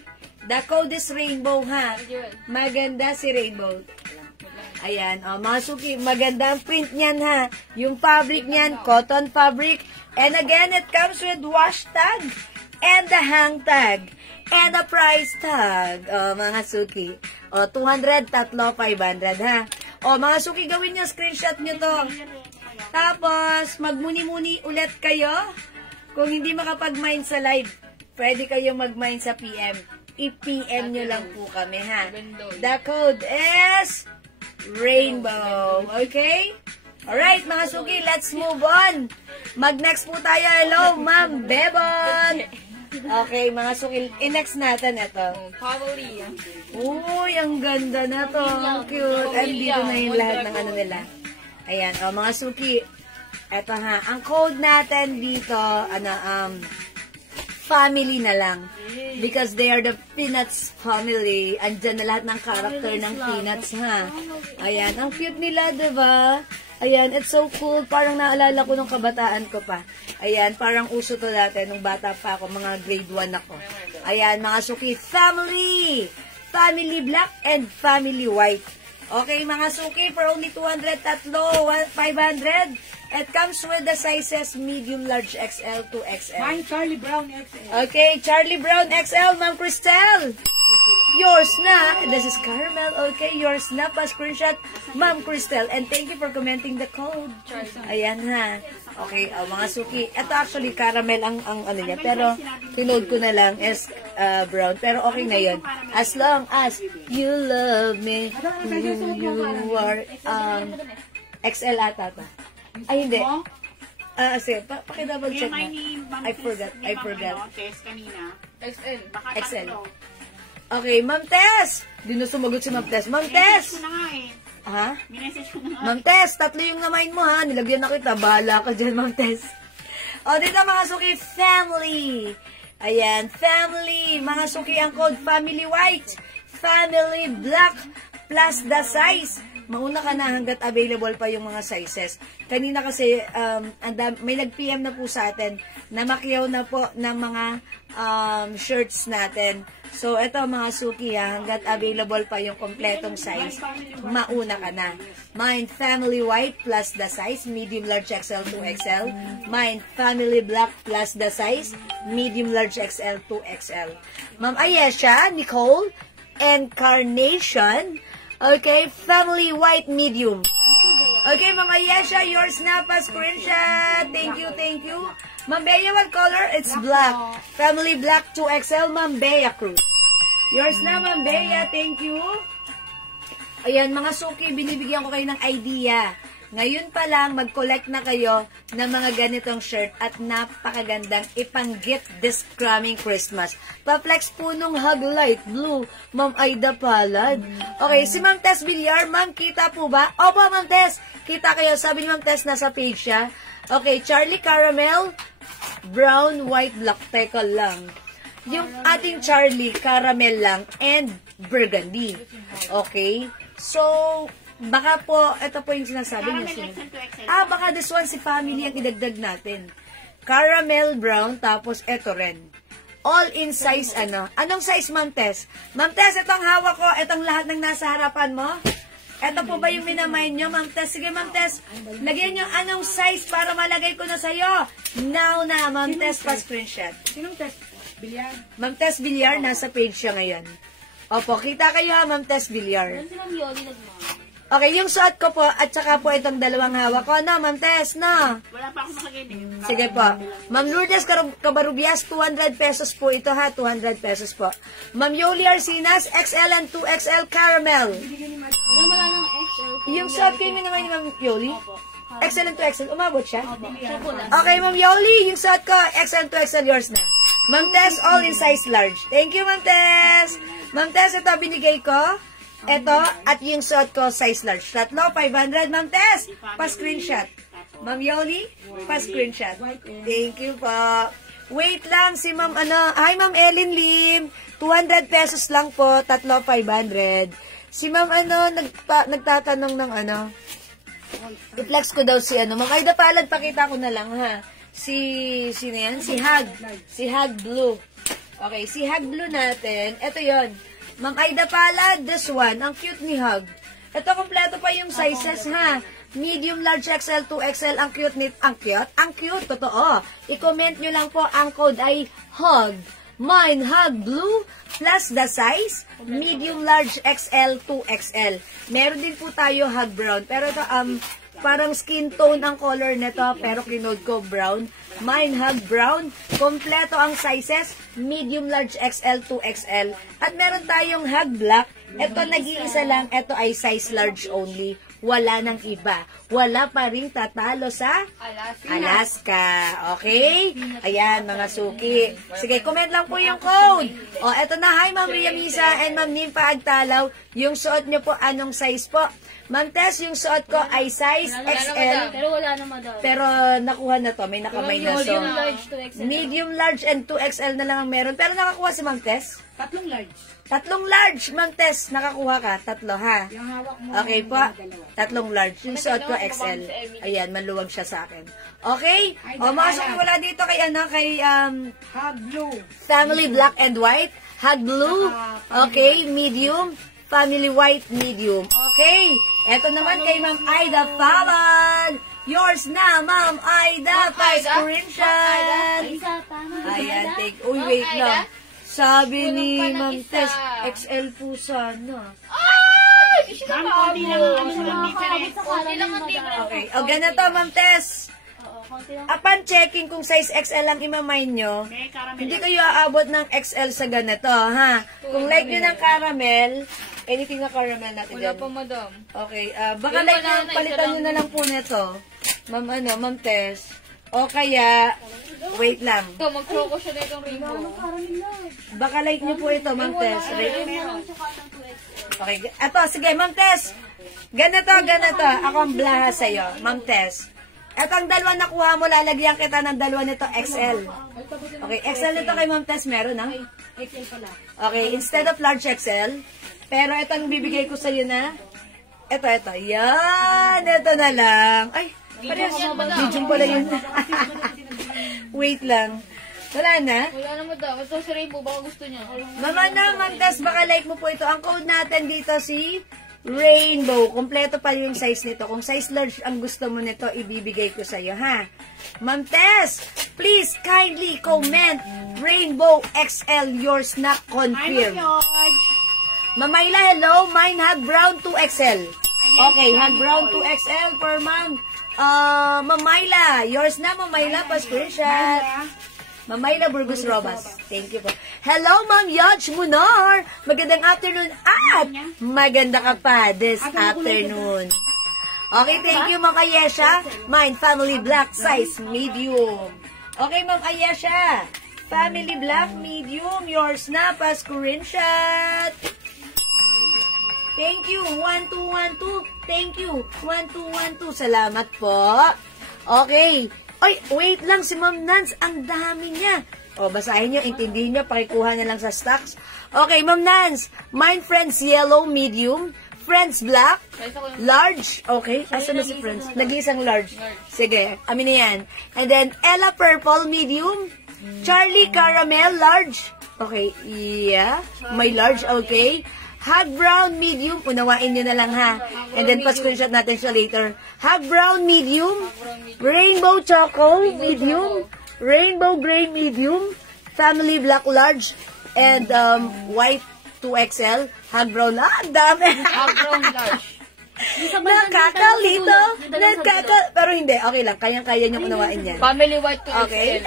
The code is rainbow, ha? Maganda si Rainbow. Ayan, mga suki, maganda ang print niyan, ha? Yung fabric niyan, cotton fabric. And again, it comes with wash tag and the hang tag and the price tag. Mga suki. 200, tatlo, 500, ha? Mga suki, gawin nyo, screenshot nyo to. Tapos, magmuni-muni ulit kayo. Kung hindi makapag-mine sa live, pwede kayo mag-mine sa PM. I-PM nyo lang po kami, ha? The code is rainbow. Okay? Alright, mga suki, let's move on. Mag-next po tayo. Hello, Ma'am Bebon. Okay, mga suki, i-next natin ito. Probably. Uy, ang ganda na to. Ang cute. And dito na yung lahat ng ano nila. Ayan, mga suki. Ito, ha. Ang code natin dito, family na lang. Because they are the Peanuts family. Andyan na lahat ng character ng Peanuts, ha? Ayan, ang cute nila, diba? Ayan, it's so cool. Parang naalala ko nung kabataan ko pa. Ayan, parang uso to dati nung bata pa ako. Mga grade 1 ako. Ayan, mga suki, family! Family black and family white. Okay, mga suki, for only 200, tatlo, 500. It comes with the sizes medium, large, XL to XL. Mine, Charlie Brown XL. Okay, Charlie Brown XL, Ma'am Cristel. Yours na. This is Caramel. Okay, yours na. Pa-screenshot, Ma'am Cristel. And thank you for commenting the code. Ayan, ha. Okay, mga suki. Ito actually, caramel ang ano niya. Pero, tinode ko na lang is brown. Pero okay na yun. As long as you love me, who you are, XL ata to. Ay, hindi. Sige, pakidouble check na. I forgot. Test kanina. XL. Baka XL. tatlo. Okay, Ma'am Tess! Di na sumagot si Ma'am Tess. Ma'am Tess! Minessage ko na nga eh. Ha? Minessage ko na nga. Ma'am Tess, tatlo yung namain mo, ha? Nilagyan na kita. Bahala ka dyan, Ma'am Tess. Dito mga suki, family. Ayan, family. Mga suki, ang code, family white, family black, plus the size. Mauna ka na hanggat available pa yung mga sizes. Kanina kasi, may nag-PM na po sa atin na makyaw na po ng mga shirts natin. So, ito mga suki, hanggat available pa yung kompletong size, mauna ka na. Mine, family white plus the size, medium, large, XL to XL. Mine, family black plus the size, medium, large, XL to XL. Ma'am Ayesha, Nicole, and Carnation. Okay, family white medium. Okay, Ma'am Ayesha, yours na pa screenshot. Thank you. Ma'am Bea, what color? It's black. Family black 2XL, Ma'am Bea Cruz. Yours na, Ma'am Bea. Thank you. Ayan, mga suki, binibigyan ko kayo ng idea. Ngayon pa lang, mag-collect na kayo ng mga ganitong shirt at napakagandang ipang-gift this coming Christmas. Pa-flex po nung Hug Light Blue, Ma'am Aida Palad. Okay, si Ma'am Tess Villar, Ma'am, kita po ba? Opo, Ma'am Tess, kita kayo. Sabi ni Ma'am Tess, nasa page siya. Okay, Charlie Caramel, brown, white, black. Teka lang. Yung ating Charlie, caramel lang, and burgundy. Okay? So, baka po, ito po yung sinasabi niya. Baka this one si family ang idagdag natin. Caramel brown, tapos ito rin. All in size, Anong size, Ma'am Tess? Ma'am Tess, itong hawak ko, itong lahat ng nasa harapan mo. Ito po ba yung minamain nyo, Ma'am Tess? Sige, Ma'am Tess, lagyan nyo anong size para malagay ko na sa'yo. Now na, Ma'am Tess, pa-screenshot. Sinong test? Bilyar? Ma'am Tess Villar, nasa page siya ngayon. Opo, kita kayo ha, Ma'am Tess Villar. Doon silang Yoli nagmamahal. Okay, yung suot ko po, at saka po itong dalawang hawak ko. No, Ma'am Tess, no? Wala pa akong nakaginig. Sige po. Ma'am Lourdes Cabarubias, 200 pesos po ito ha, 200 pesos po. Ma'am Yoli Arsinas, XL and 2XL Caramel. Wala ng XL. Yung suot ko yun naman ni Ma'am Yoli? XL and 2XL, umabot siya? Siya po lang. Okay, Ma'am Yoli, yung suot ko, XL and 2XL, yours na. Ma'am Tess, all in size large. Thank you, Ma'am Tess. Ma'am Tess, ito binigay ko. Ito, at yung suot ko, size large. Tatlo, 500. Ma'am Tess, pa-screenshot. Ma'am Yoli, pa-screenshot. Thank you po. Wait lang, si Ma'am, hi Ma'am Ellen Lim. 200 pesos lang po, tatlo, 500. Si Ma'am, nagtatanong ng i-flex ko daw si Ma'am Aida Palad, pakita ko na lang ha. Sino yan? Si Hug Blue. Okay, si Hug Blue natin, ito yon. Ma'am Aida Palad, this one, ang cute ni Hug. Ito, kompleto pa yung sizes, ha. Medium, large, XL, 2XL, ang cute ni, ang cute, totoo. I-comment nyo lang po, ang code ay HUG. Mine, Hug Blue, plus the size, medium, large, XL, 2XL. Meron din po tayo Hug Brown, pero ito, parang skin tone ang color nito, pero kinode ko brown. Mine Hug Brown. Kompleto ang sizes, medium, large, XL, 2XL. At meron tayong Hug Black. Ito nag-iisa lang, ito ay size large only. Wala nang iba. Wala pa rin tatalo sa Alaska. Okay? Ayan, mga suki. Sige, comment lang po yung code. O, eto na. Hi, Ma'am Ria Misa and Ma'am Nimpa Agtalaw. Yung suot nyo po, anong size po? Ma'am Tess, yung suot ko ay size XL. Pero wala na, madam. Pero nakuha na to. May nakamay na. So, Medium, large, 2XL. medium, large, and 2XL na lang ang meron. Pero nakakuha si Ma'am Tess? 3 large. 3 large, Ma'am Tess. Nakakuha ka. 3, ha? Yung hawak mo. Okay po. 3 large. Yung suot ko XL. Ayan, maluwag siya sa akin. Okay? O, mga suki, wala dito kay, Hug Blue. Family Black and White. Hug Blue. Okay, medium. Family White, medium. Okay. Eto naman kay Ma'am Aida Falan. Yours na, Ma'am Aida. Pa-screenshot. Isa, tama. Ayan, take. Uy, wait lang. Sabi ni Ma'am Tess, XL po sana. Ma'am, konti lang ang ano lang difference. Konti lang ang difference. Okay. O, ganito, Ma'am Tess. Oo, konti lang. Upon checking kung size XL lang imamay nyo, May caramel. hindi kayo aabot ng XL sa ganito, ha? Kung like nyo ng caramel, anything na caramel natin Wala dyan. pa, madam. Okay, baka Yung like banana, nyo, palitan isa nyo lang. na lang po nito. Ma'am Tess. O kaya, wait lang. Ito, mag-choco siya dito ng rainbow. Baka like nyo po ito, Ma'am Tess. Meron tsaka ng 2XL. Okay, eto, sige, Ma'am Tess. Ganito. Ako ang blaha sa'yo, Ma'am Tess. Eto ang dalawa nakuha mo, lalagyan kita ng dalawa nito, XL. Okay, XL nito kay Ma'am Tess, meron, ha? XL pala. Okay, instead of large XL, pero ito ang bibigay ko sa'yo na, ito. Yan, ito na lang. Ay, parehas, medium pala yun. Wait lang. Wala na. Wala na, madam. Ito si rainbow, baka gusto niya. Mama naman, Tess, baka like mo po ito. Ang code natin dito si Rainbow. Kompleto pa yung size nito. Kung size large ang gusto mo nito, ibibigay ko sa'yo, ha? Ma'am Tess, please kindly comment Rainbow XL, yours na confirm. Mamayla, hello. Mine Hug Brown 2XL. Okay, Hug Brown 2XL for Ma'am Mamayla. Yours na, Mamayla. Pa-screenshot. Mamayla Burgos Robas. Thank you po. Hello, Ma'am Yodge Munar. Magandang afternoon at maganda ka pa this afternoon. Okay, thank you, Ma'am Ayesha. Mine, Family Black, size medium. Okay, Ma'am Ayesha. Family Black, medium. Yours na, pa-screenshot. Thank you. 1212. Thank you. 1212. Salamat po. Okay. Ay, wait lang si Ma'am Nance. Ang dami niya. O, basahin niyo, intindihin niyo, pakikuha niya lang sa stocks. Okay, Ma'am Nance. Mine, Friends Yellow, medium. Friends Black, large. Okay, asa na si Friends? Nag-iisang large. Sige, amin na yan. And then, Ella Purple, medium. Charlie Caramel, large. Okay, yeah. May large, okay. Hug Brown, medium. Unawain nyo na lang, ha. And then, pa-screenshot natin siya later. Hug Brown, medium. Rainbow Choco, medium. Rainbow Gray, medium. Family Black, large. And White 2XL. Hug Brown, ang dami. Hug Brown large. Nakakalito. Pero hindi, okay lang. Kayang-kaya nyo unawain yan. Family White 2XL. Okay.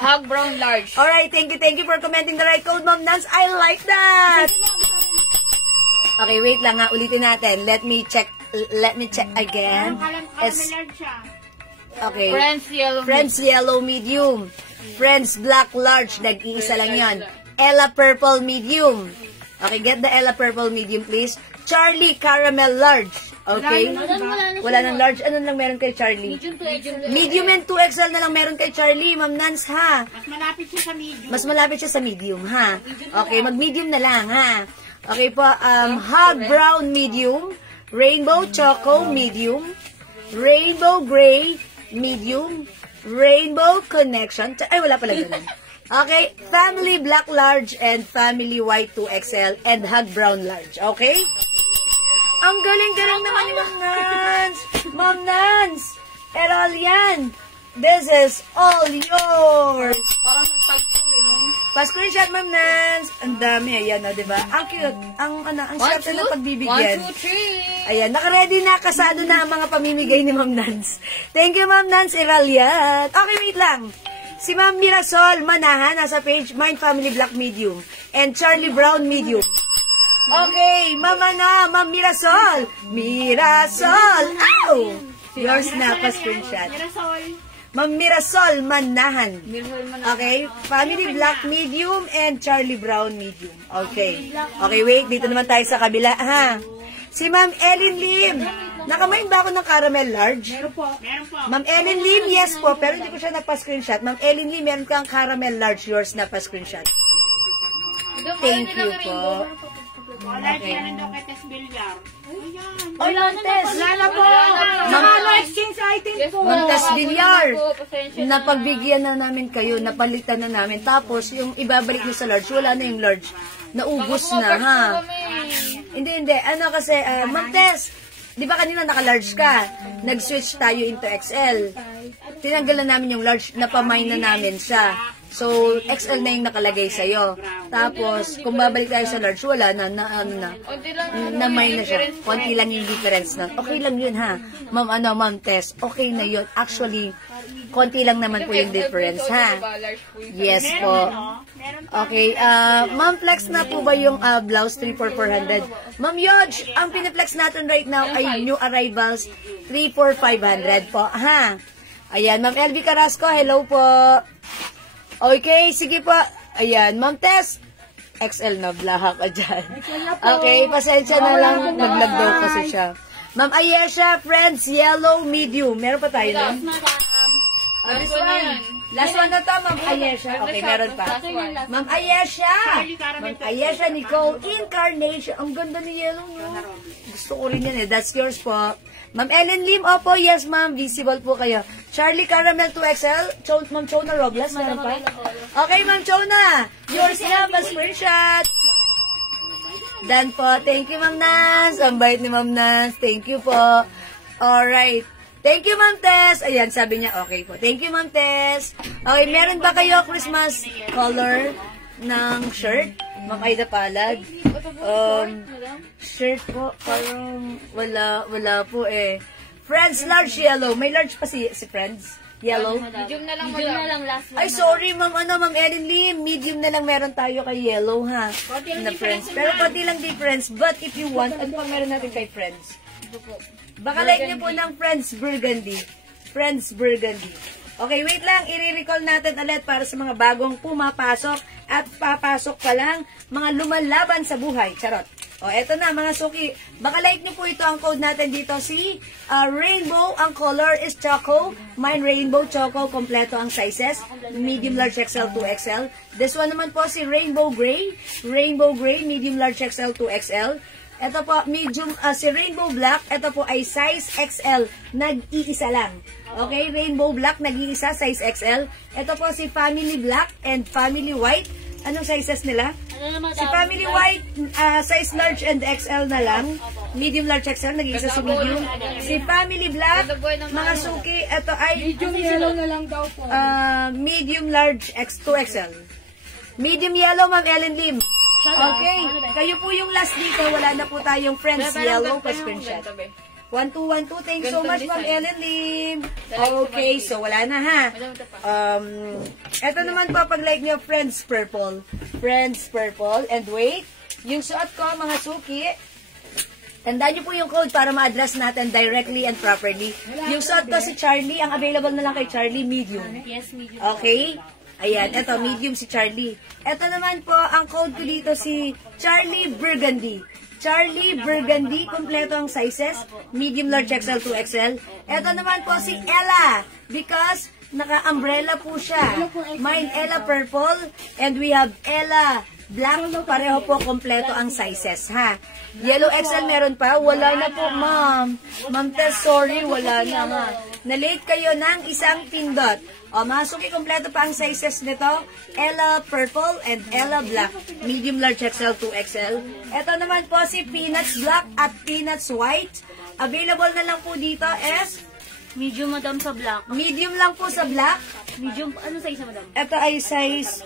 Hug Brown large. Alright, thank you for commenting the right code, Ma'am Nance. I like that. Okay, wait lang ha. Ulitin natin. Let me check again. Okay. Friends Yellow medium. Friends Black large. Nag-iisa lang yon. Ella Purple medium. Okay, get the Ella Purple medium, please. Charlie Caramel large. Okay? Wala nang large. Ano lang meron kay Charlie? Medium and 2XL na lang meron kay Charlie, Ma'am Nance, ha? Mas malapit siya sa medium. Mas malapit siya sa medium, ha? Okay, mag-medium na lang, ha? Okay po, Hug Brown medium, Rainbow Choco medium, Rainbow Gray medium, Rainbow Connection. Ay, wala pala ganun. Okay, family black large and family white 2XL and hug brown large. Okay? Ang galing-galing naman ni Ma'am Nance. Ma'am Nance, eral yan. This is all yours. Parang mag-type no? Pa-screenshot, Ma'am Nance. Ang dami, ayan o, diba? Ang cute. Ang swerte na pagbibigyan. 1, 2, 3. Ayan, naka-ready na, kasado na ang mga pamimigay ni Ma'am Nance. Thank you, Ma'am Nance Iraliat. Okay, wait lang. Si Ma'am Mirasol Manahan, nasa page, Mind Family Black Medium. And Charlie Brown Medium. Okay, Ma'am Mirasol. Mirasol! Ow! Yours na, pa-screenshot. Ma'am Mirasol Manahan. Okay, Family Black Medium and Charlie Brown Medium. Okay. Okay, wait. Dito naman tayo sa kabila, ha? Si Ma'am Ellen Lim. Nakamain ba ako ng caramel large? Meron po. Ma'am Ellen Lim, yes po. Pero hindi ko siya nagpa-screenshot. Ma'am Ellen Lim, meron kang caramel large. Yours na pa-screenshot. Thank you po. Wala yan daw kay Tess Villar. Ayan. Oh, Montes. Lala po. Mga exchange item po. Montes Villar. Napagbigyan na namin kayo. Napalitan na namin. Tapos, yung ibabalik nyo sa large, wala na yung large. Naubos na, ha? Hindi. Ano kasi, Montes, di ba kanina naka-large ka? Nag-switch tayo into XL. Tinanggal na namin yung large, napamine na namin siya. So, XL na yung nakalagay sa'yo. Tapos, kung babalik tayo sa large, wala na, na-mine na siya. Konti lang yung difference na. Okay lang yun, ha? Ma'am Tess, okay na yun. Actually, konti lang naman po yung difference, ha? Yes po. Okay, Ma'am Flex na po ba yung blouse 34400? Ma'am Yodge, ang piniplex natin right now ay new arrivals 34500 po, ha? Ayan, Ma'am LB Carrasco, hello po. Okay, sige po. Ayan, Ma'am Tess, XL na, blaha ka dyan. Okay, pasensya na lang. Nag-lag daw kasi siya. Ma'am Ayesha, friends, yellow, medium. Meron pa tayo nun? This one. Last one na to, Ma'am Ayesha. Okay, meron pa. Ma'am Ayesha. Ma'am Ayesha Nicole, Incarnation. Ang ganda ni yellow nyo. Gusto ko rin yan eh. That's yours po. Ma'am Ellen Lim, opo, yes ma'am, visible po kayo. Charlie Caramel 2XL, Ma'am Chona Roglas, meron pa? Okay, Ma'am Chona, yours na, pa-screenshot. Done po, thank you Ma'am Nance, ang bait ni Ma'am Nance, thank you po. Alright, thank you Ma'am Tess. Ayan, sabi niya, okay po. Thank you Ma'am Tess. Okay, meron ba kayo Christmas color ng shirt? Ma'am Aida Palad? Shirt po, parang wala po eh. Friends, large yellow. May large pa si Friends. Yellow. Medium na lang mo Medium na lang last one. Ay, sorry, Ma'am Ellen Lim. Medium na lang meron tayo kay yellow, ha? Na Friends. Pero konti lang difference. But if you want, ano pang meron natin kay Friends? Baka like niyo po ng Friends Burgundy. Friends Burgundy. Okay, wait lang. I-recall natin ulit para sa mga bagong pumapasok at papasok pa lang, mga lumalaban sa buhay. Charot. O, eto na mga suki. Baka like niyo po ito ang code natin dito. Si Rainbow, ang color is Choco. Mine Rainbow Choco. Kompleto ang sizes. Medium, large, XL, 2XL. This one naman po si Rainbow Gray. Rainbow Gray, medium, large, XL, 2XL. Ito po, medium, si Rainbow Black. Ito po ay size XL. Nag-iisa lang. Okay, Rainbow Black, nag-iisa, size XL. Ito po si Family Black and Family White. Anong sizes nila? Si Family White, size large and XL na lang. Medium, large, XL, nag-iisa si medium. Si Family Black, mga suki, ito ay Medium yellow na lang daw po. medium, large, 2XL. Medium yellow, Ma'am Ellen Lim. Okay, kayo po yung last dito. Wala na po tayong Friends yellow pa screenshot. 1212, thanks so much, Ma'am Ellen Lim. Okay, so wala na ha. Eto naman po, pag-like nyo, Friends Purple. Friends Purple. And wait, yung suot ko, mga suki, tandaan nyo po yung code para ma-address natin directly and properly. Yung suot ko si Charlie, ang available na lang kay Charlie, medium. Yes, medium. Okay? Ayan, eto, medium si Charlie. Eto naman po, ang code ko dito si Charlie Burgundy. Charlie Burgundy, kompleto ang sizes. Medium, large, XL, 2XL. Eto naman po si Ella, because naka-umbrella po siya. Mine, Ella Purple, and we have Ella Black. Pareho po, kompleto ang sizes, ha? Yellow XL meron pa? Wala na po, ma'am. Ma'am Tess, sorry, wala na, ha? na-late kayo ng isang pindot. O, mga suki, kompleto pa ang sizes nito. Ella Purple and Ella Black. Medium, large, XL, 2XL. Ito naman po si Peanuts Black at Peanuts White. Available na lang po dito is Medium, madam, sa black. medium lang po sa black. Medium, ano size na, madam? Ito ay size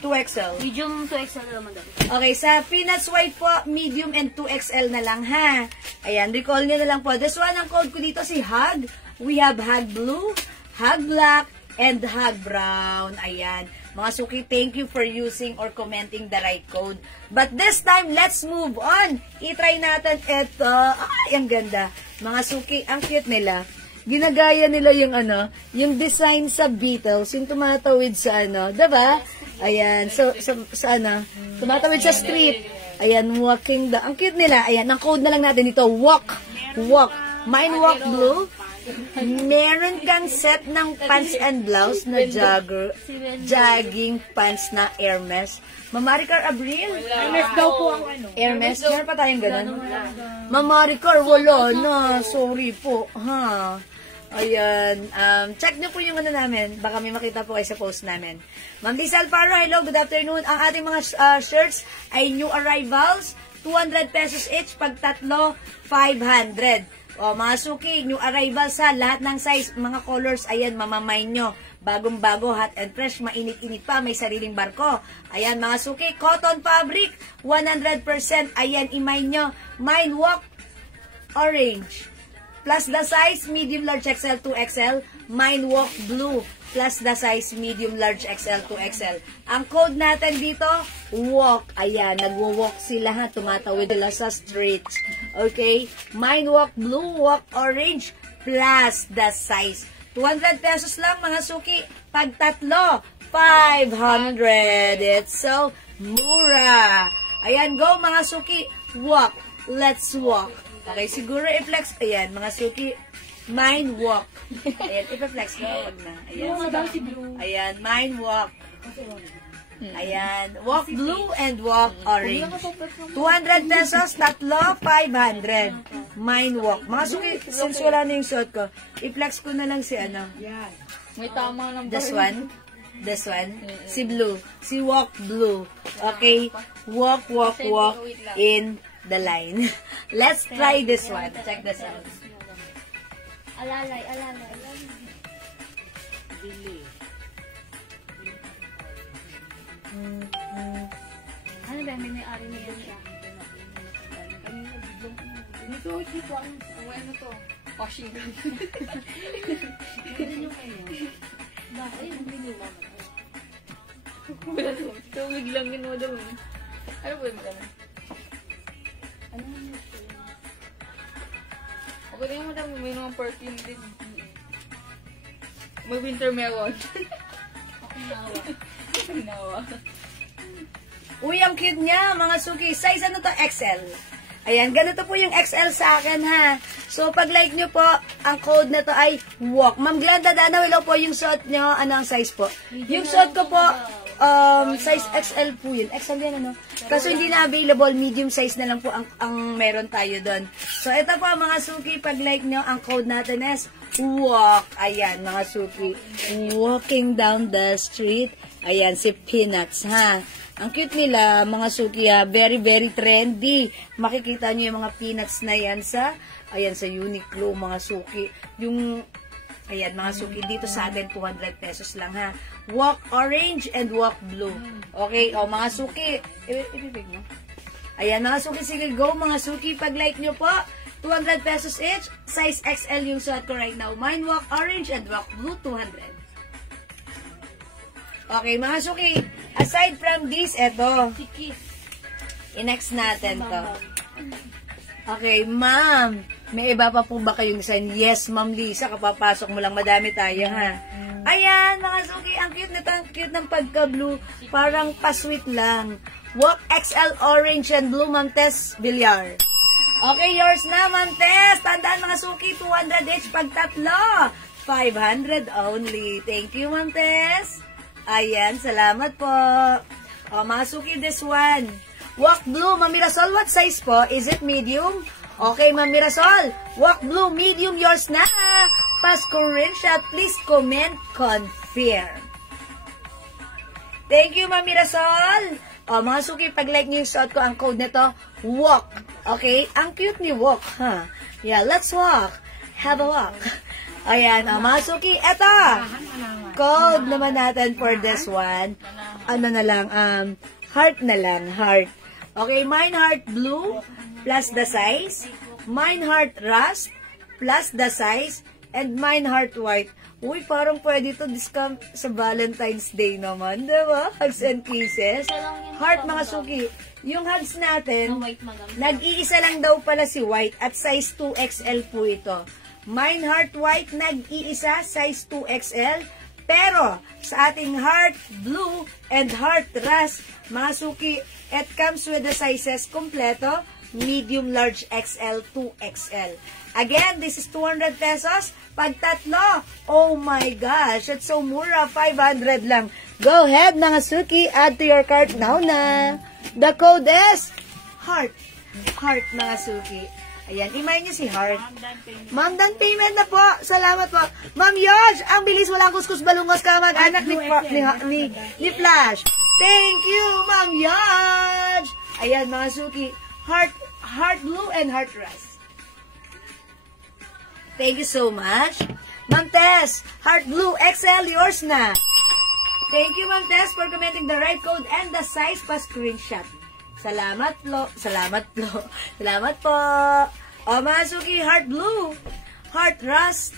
2XL. Medium to XL na, madam. Okay, sa Peanuts White po, medium and 2XL na lang, ha? Ayan, recall nyo na lang po. This one, ang code ko dito si Hug. We have Hug Blue, Hug Black, and Hug Brown. Ayan. Mga suki, thank you for using or commenting the right code. But this time, let's move on. I-try natin ito. Ay, ang ganda. Mga suki, ang cute nila. Ginagaya nila yung yung design sa Beatles, yung tumatawid sa diba? Ayan, so, tumatawid sa street. Ayan, walking ang cute nila. Ayan, ang code na lang natin ito, walk. Mine walk blue. Meron kang set ng pants and blouse na jogging pants na Hermes. Mamaricar Abril? Hermes daw po ang Hermes? Meron pa tayong ganun? Mamaricar, wala na. Sorry po. Ha? Ayan. Check nyo po yung namin. Baka may makita po kayo sa post namin. Ma'am Lisa Alfaro, hello, good afternoon. Ang ating mga shirts ay new arrivals. 200 pesos each. Pag tatlo, 500. O, mga suki, new arrivals sa lahat ng size, mga colors, ayan, mamamay nyo. Bagong-bago, hot and fresh, mainit-init pa, may sariling barko. Ayan, mga suki, cotton fabric, 100%, ayan, imay nyo. Mine walk, orange. Plus the size, medium, large, XL, 2XL. Mine walk, blue. Plus the size, medium, large, XL, 2XL. Ang code natin dito, walk. Ayan, nagwo-walk sila ha, tumatawid sila sa street. Okay? Mine walk blue, walk orange, plus the size. 200 pesos lang mga suki. Pag tatlo, 500. It's so mura. Ayan, go mga suki. Walk. Let's walk. Okay, siguro i-flex. Ayan, mga suki. Mine walk. Ayan, i-flex ko. Wag na. Ayan. Ayan, mine walk. Ayan, walk blue and walk orange. 200 pesos, tatlo, 500. Mine walk. Mga suki, since wala na yung suot ko, i-flex ko na lang si May tama ng This one. Si blue. Si walk blue. Okay? Walk in the line. Let's try this one. Check this out. Alalay. Ano ba, may ari niya siya. Ano to? Washington. Tubig lang yun mo daw. Ano po yung dami? Okay lang mo daw, may mga perfume din. May winter melon. Nawa. Uy, ang cute niya, mga suki. Size ano to? XL. Ayan, ganito po yung XL sa akin, ha. So, pag like nyo po, ang code na to ay walk. Ma'am Glenda Danaw, hello po yung suot nyo. Ano ang size po? Yung suot ko po, size XL po yun. XL yan, ano? Kaso hindi na available, medium size na lang po ang meron tayo doon. So, ito po, mga suki, pag like nyo, ang code natin is walk. Ayan, mga suki. Walking down the street. Ayan, si Peanuts, ha. Ang cute nila, mga suki, ha. Very, very trendy. Makikita nyo yung mga peanuts na yan sa, ayan, sa Uniqlo, mga suki. Yung, ayan, mga suki, dito sa atin, 200 pesos lang, ha. Walk orange and walk blue. Okay, o, mga suki. Ibibig mo. Ayan, mga suki, sige, go, mga suki. Pag like nyo po, 200 pesos each. Size XL yung suot ko right now. Mine walk orange and walk blue, 200. Okay, mga suki, aside from this, eto. I-next natin to. Okay, ma'am. May iba pa po ba kayong design? Yes, ma'am Lisa. Kapapasok mo lang. Madami tayo, ha? Ayan, mga suki. Ang cute nito. Ang cute ng pagka-blue. Parang pa-sweet lang. Walk XL orange and blue, Ma'am Tess Villar. Okay, yours na, Ma'am Tess. Tandaan, mga suki. 200 each pag tatlo. 500 only. Thank you, Ma'am Tess. Ayan, salamat po. O, mga suki, this one. Walk blue, Ma'am Mirasol, what size po? Is it medium Okay, Ma'am Mirasol. Walk blue, medium, yours na. Pass screenshot, please comment, confirm. Thank you, Ma'am Mirasol. O, mga suki, pag-like niyo yung suot ko, ang code nito, walk. Okay? Ang cute ni walk, ha? Yeah, let's walk. Have a walk. Ayan, mga suki, eto. Code naman natin for this one. Ano na lang, heart na lang, heart. Okay, mine heart blue, plus the size. Mine heart rust, plus the size. And mine heart white. Uy, parang pwede to discount sa Valentine's Day naman, diba? Hugs and kisses. Heart, mga suki. Yung hugs natin, nag-iisa lang daw pala si white at size 2XL po ito. Mine heart white, nag-iisa, size 2XL. Pero, sa ating heart blue and heart rust, mga suki, it comes with the sizes kompleto, medium, large, XL, 2XL. Again, this is 200 pesos. Pag tatlo, oh my gosh, it's so mura, 500 lang. Go ahead, mga suki, add to your cart now na. The code is heart. Heart, mga suki. Ayan, imay niyo si heart. Ma'am, done payment na po. Salamat po. Ma'am Yoj, ang bilis, walang kuskus balungos ka mag-anak ni Flash. Thank you, Ma'am Yoj. Ayan, mga suki. Heart blue and heart rust. Thank you so much. Ma'am Tess, heart blue XL, yours na. Thank you, Ma'am Tess, for commenting the right code and the size pa screenshot. Salamat po. Salamat po. Salamat po. O, mga suki, heart blue, heart rust,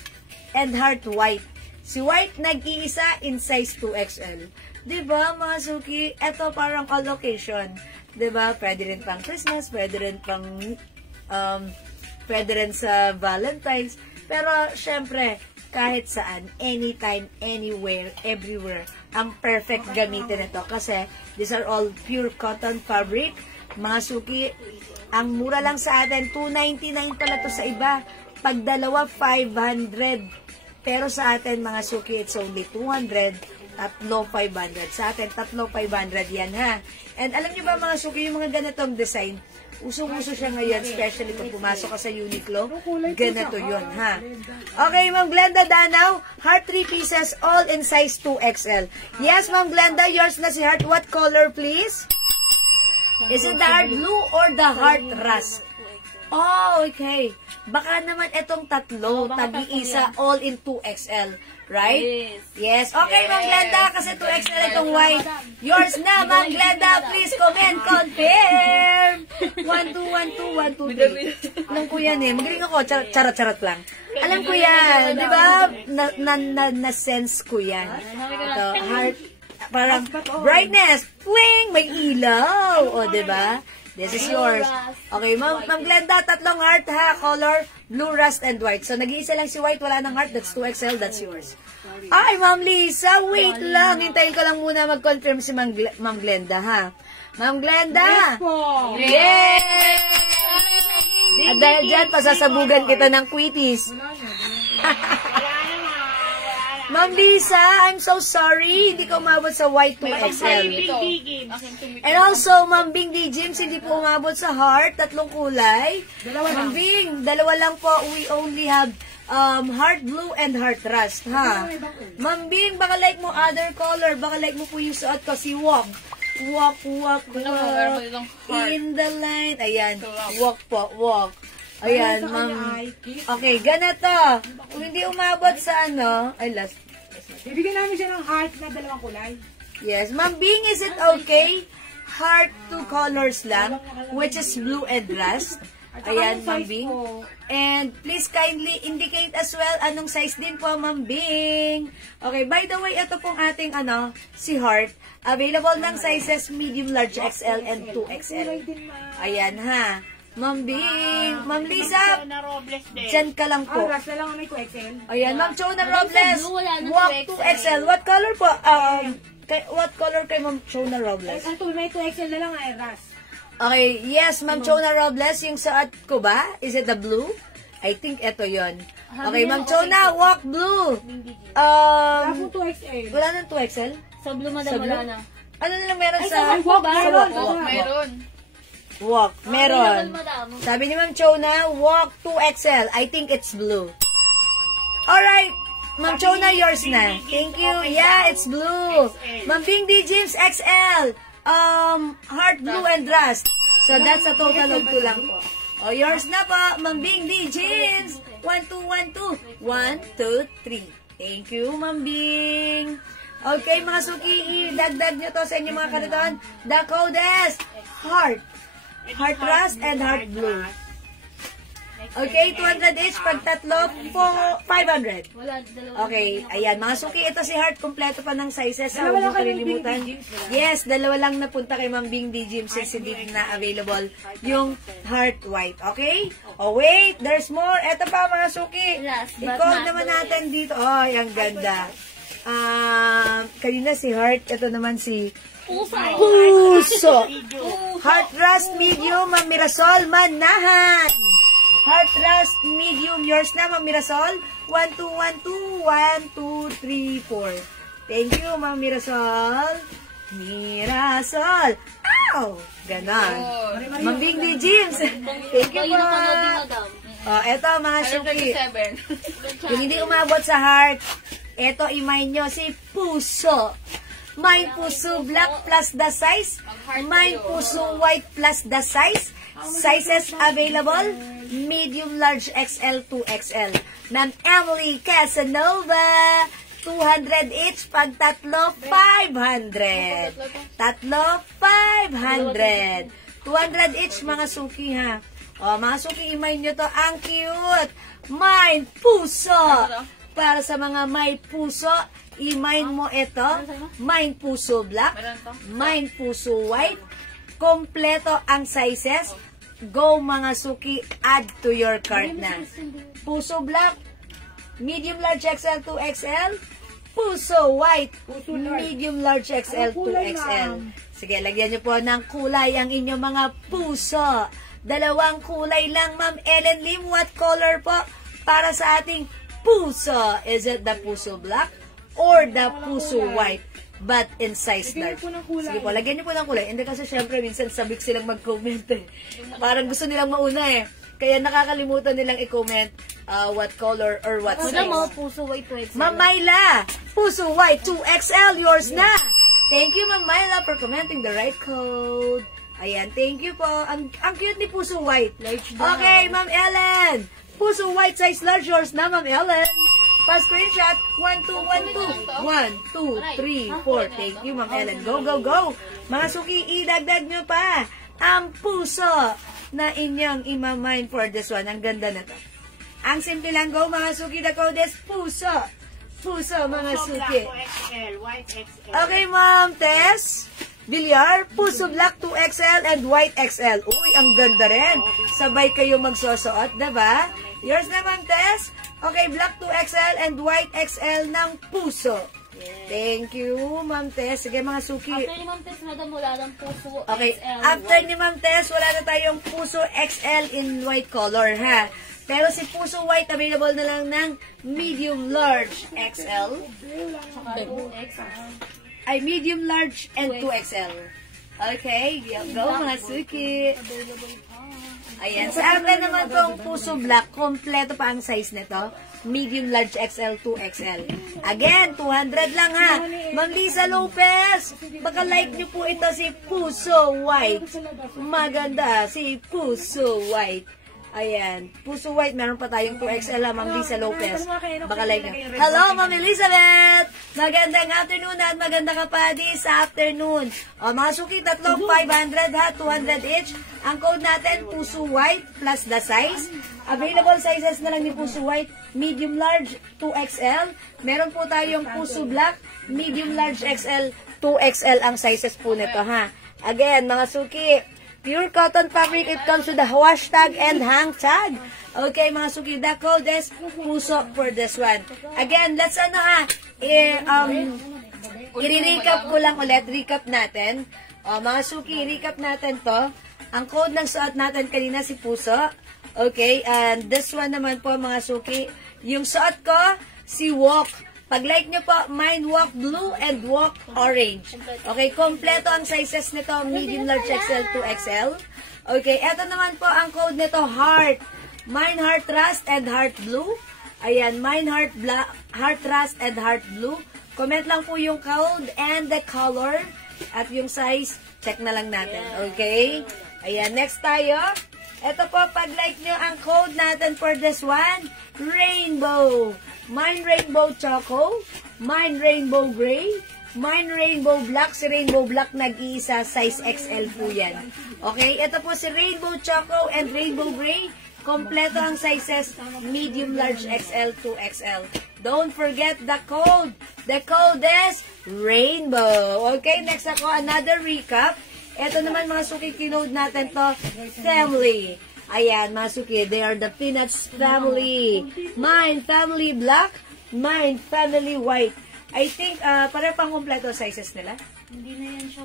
and heart white. Si white nag-iisa in size 2XL. Diba, mga suki? Ito parang all occasion. Diba? Pwede rin pang Christmas, pwede rin pang, pwede rin sa Valentine's. Pero, syempre, kahit saan, anytime, anywhere, everywhere, ang perfect gamitin ito. Kasi, these are all pure cotton fabric. Mga suki, ang mura lang sa atin, $299 pala to sa iba. Pag dalawa, $500. Pero sa atin, mga suki, it's only $200. Tatlo, $500. Sa atin, tatlo, $500 yan, ha? And alam nyo ba, mga suki, yung mga ganitong design, usong-uso siya ngayon, especially pag pumasok ka sa Uniqlo, ganito yun, ha? Okay, Ma'am Glenda Danaw, heart 3 pieces, all in size 2XL. Yes, Ma'am Glenda, yours na si heart. What color, please? Is it the heart blue or the heart rust? Oh, okay. Baka naman itong tatlo, tag-iisa, all in 2XL. Right? Yes. Okay, Ma'am Glenda, kasi 2XL itong white. Yours na, Ma'am Glenda. Please comment, confirm. 1, 2, 1, 2, 1, 2, 3. Alam ko yan eh. Magaling ako. Charat-charat lang. Alam ko yan. Di ba? Na-sense ko yan. Ito, heart. Parang brightness. Pwing! May ilaw. O, di ba? This is yours. Okay, Ma'am Glenda, tatlong heart ha, color, blue, rust, and white. So, nag-iisa lang si white, wala nang heart, that's 2XL, that's yours. Ay, Ma'am Lisa, wait lang. Hintayin ko lang muna mag-confirm si Ma'am Glenda, ha? Ma'am Glenda! Yes po! Yay! At dahil dyan, pasasabugan kita ng quitis. Ma'am Lisa, I'm so sorry. Hindi ka umabot sa white 2XL. And also, Ma'am Bing D. Jims, hindi po umabot sa heart. Tatlong kulay. Ma'am Bing, dalawa lang po. We only have heart blue and heart rust, ha? Ma'am Bing, baka like mo other color. Baka like mo po yung suot ko, si walk. Walk, walk, walk. In the line. Ayan. Walk po, walk. Ayan, Ma'am. Okay, ganito. Kung hindi umabot sa ano, ay last. Bibigyan namin siya ng heart na dalawang kulay. Yes, Ma'am Bing, is it okay? Heart 2 colors lang, which is blue and rust. Ayan, Ma'am Bing. And please kindly indicate as well anong size din po, Ma'am Bing. Okay, by the way, ito pong ating si heart. Available ng sizes medium, large, XL, and 2XL. Ayan, ha. Ma'am Bing, Ma'am Lisa, dyan ka lang po. Rust na lang may 2XL. Ayan, Ma'am Chona Robles, walk 2XL. What color po? What color kay Ma'am Chona Robles? Ang may 2XL na lang ay rust. Okay, yes, Ma'am Chona Robles, yung suot ko ba? Is it the blue? I think ito yon. Okay, Ma'am Chona, walk blue. Wala po 2XL. Wala nang 2XL? Sa blue, madam, wala na. Ano na lang meron Ay, sa... walk, sa meron. walk. Meron. Walk, meron. madam. Sabi ni Ma'am Chona, walk 2XL. I think it's blue. Alright. Ma'am Chona, yours na. Thank you. Yeah, it's blue. Ma'am Bing D. James XL. Heart blue and rust. So, that's a total of 2 lang po. O, yours na po. Ma'am Bing D. James. 1, 2, 1, 2. 1, 2, 3. Thank you, Ma'am Bing. Okay, mga suki, idagdag nyo to sa inyong mga kaniton. The code is heart. Heart rust and heart blue. Okay, 200 each. Pag tatlo, 500. Wala, dalawa. Okay, ayan. Mga suki, ito si heart. Kompleto pa ng sizes. Huwag mo kalilimutan. Yes, dalawa lang napunta kay Ma'am Bing D. Jim since hindi na available yung heart white. Okay? Oh, wait. There's more. Ito pa, mga suki. Last but I-code not naman the natin dito. Oh, ang ganda. Kanina si heart. Ito naman si Puso. Heart rust medium, Ma'am Mirasol, Manahan. Heart rust medium, yours na, Ma'am Mirasol. 1, 2, 1, 2, 1, 2, 3, 4. Thank you, Ma'am Mirasol. Mirasol. Ow! Ganon. Ma'am Bing D. James. Thank you Kayo po. na panood ni madam. Eto, mga suki. 127. Kung hindi umabot sa heart, eto, imay nyo si Puso. May Puso black plus the size. May Puso white plus the size. Sizes available, medium, large, XL, 2XL. Ma'am Emily Casanova, 200 each. Pag tatlo, 500. Tatlo, 500. 200 each, mga suki, ha. O, mga suki, imay nyo to. Ang cute. May Puso. Para sa mga may puso, i-mine mo ito. Mine Puso black. Mine Puso white. Kompleto ang sizes. Go, mga suki, add to your cart na. Puso black, medium, large, XL, 2XL. Puso white, medium, large, XL, 2XL. Sige, lagyan nyo po ng kulay ang inyong mga puso. Dalawang kulay lang, Ma'am Ellen Lim. What color po para sa ating puso? Is it the Puso black or the Puso white? But in size large. Sige po, lagyan niyo po ng kulay. Hindi kasi syempre minsan sabik silang mag-comment eh. Parang gusto nilang mauna eh. Kaya nakakalimutan nilang i-comment what color or what size. Madam, mga Puso white 2XL. Ma'am Myla, Puso white 2XL, yours na. Thank you, Ma'am Myla, for commenting the right code. Ayan, thank you po. Ang cute ni Puso white. Okay, Ma'am Ellen. Puso white size large, yours na, Ma'am Ellen. Pa-screenshot, 1, 2, 1, 2. 1, 2, 3, 4. Thank you, Ma'am Ellen. Go, go, go. Mga suki, idagdag nyo pa ang puso na inyong imamine for this one. Ang ganda na to. Ang simple lang, go, mga suki. The code is puso. Puso, mga suki. Okay, Ma'am Tess. Bilyar, Puso black 2XL and white XL. Uy, ang ganda rin. Sabay kayo magsusuot, diba? Yours na, Ma'am Tess. Okay, black 2XL and white XL ng Puso. Thank you, Ma'am Tess. Sige, mga suki. After ni Ma'am Tess, madam, wala ng Puso Okay, XL. after ni Ma'am Tess, wala na tayong Puso XL in white color, ha? Pero si Puso white, available na lang ng medium, large, XL. Ay, medium, large, and 2XL. Okay, go, mga suki. Ayan, sa atin naman tong Puso black, kompleto pa ang size nito. Medium, large, XL, 2XL. Again, 200 lang, ha? Ma'am Lisa Lopez, baka like niyo po ito si Puso white. Maganda, si Puso white. Ayan, Puso white, meron pa tayong 2XL, ha, Ma'am Lisa Lopez. Baka like niyo. Hello, Ma'am Elizabeth! Magandang afternoon at maganda ka pa sa afternoon. O, mga suki, tatlong 500, ha, 200 each. Ang code natin, Puso white plus the size. Available sizes na lang ni Puso white, medium, large, 2XL. Meron po tayong Puso black, medium, large, XL, 2XL ang sizes po nito, ha. Again, mga suki, pure cotton fabric, it comes with the wash tag and hang tag. Okay, mga suki, the code is Puso for this one. Again, let's i-recap ko lang ulit, recap natin. Mga suki, recap natin to. Ang code ng suot natin kanina si Puso. Okay, and this one naman po, mga suki, yung suot ko, si Walk. Pag-like nyo po, mine walk blue and walk orange. Okay, kompleto ang sizes nito, medium, large, XL to XL. Okay, eto naman po ang code nito, heart. Mine heart rust and heart blue. Ayan, mine heart rust and heart blue. Comment lang po yung code and the color at yung size, check na lang natin. Okay? Ayan, next tayo. Ito po, pag-like nyo ang code natin for this one, rainbow. Mine rainbow choco, mine rainbow gray, mine rainbow black. Si rainbow black nag-iisa, size XL po yan. Okay, ito po si rainbow choco and rainbow gray. Kompleto ang sizes, medium, large, XL to XL. Don't forget the code. The code is rainbow. Okay, next ako, another recap. Ito naman mga suki, kinode natin to, family. Ayan, mga suki, they are the Peanuts family. Mine, family black. Mine, family white. I think, para pang kompleto sizes nila. Hindi na yan siya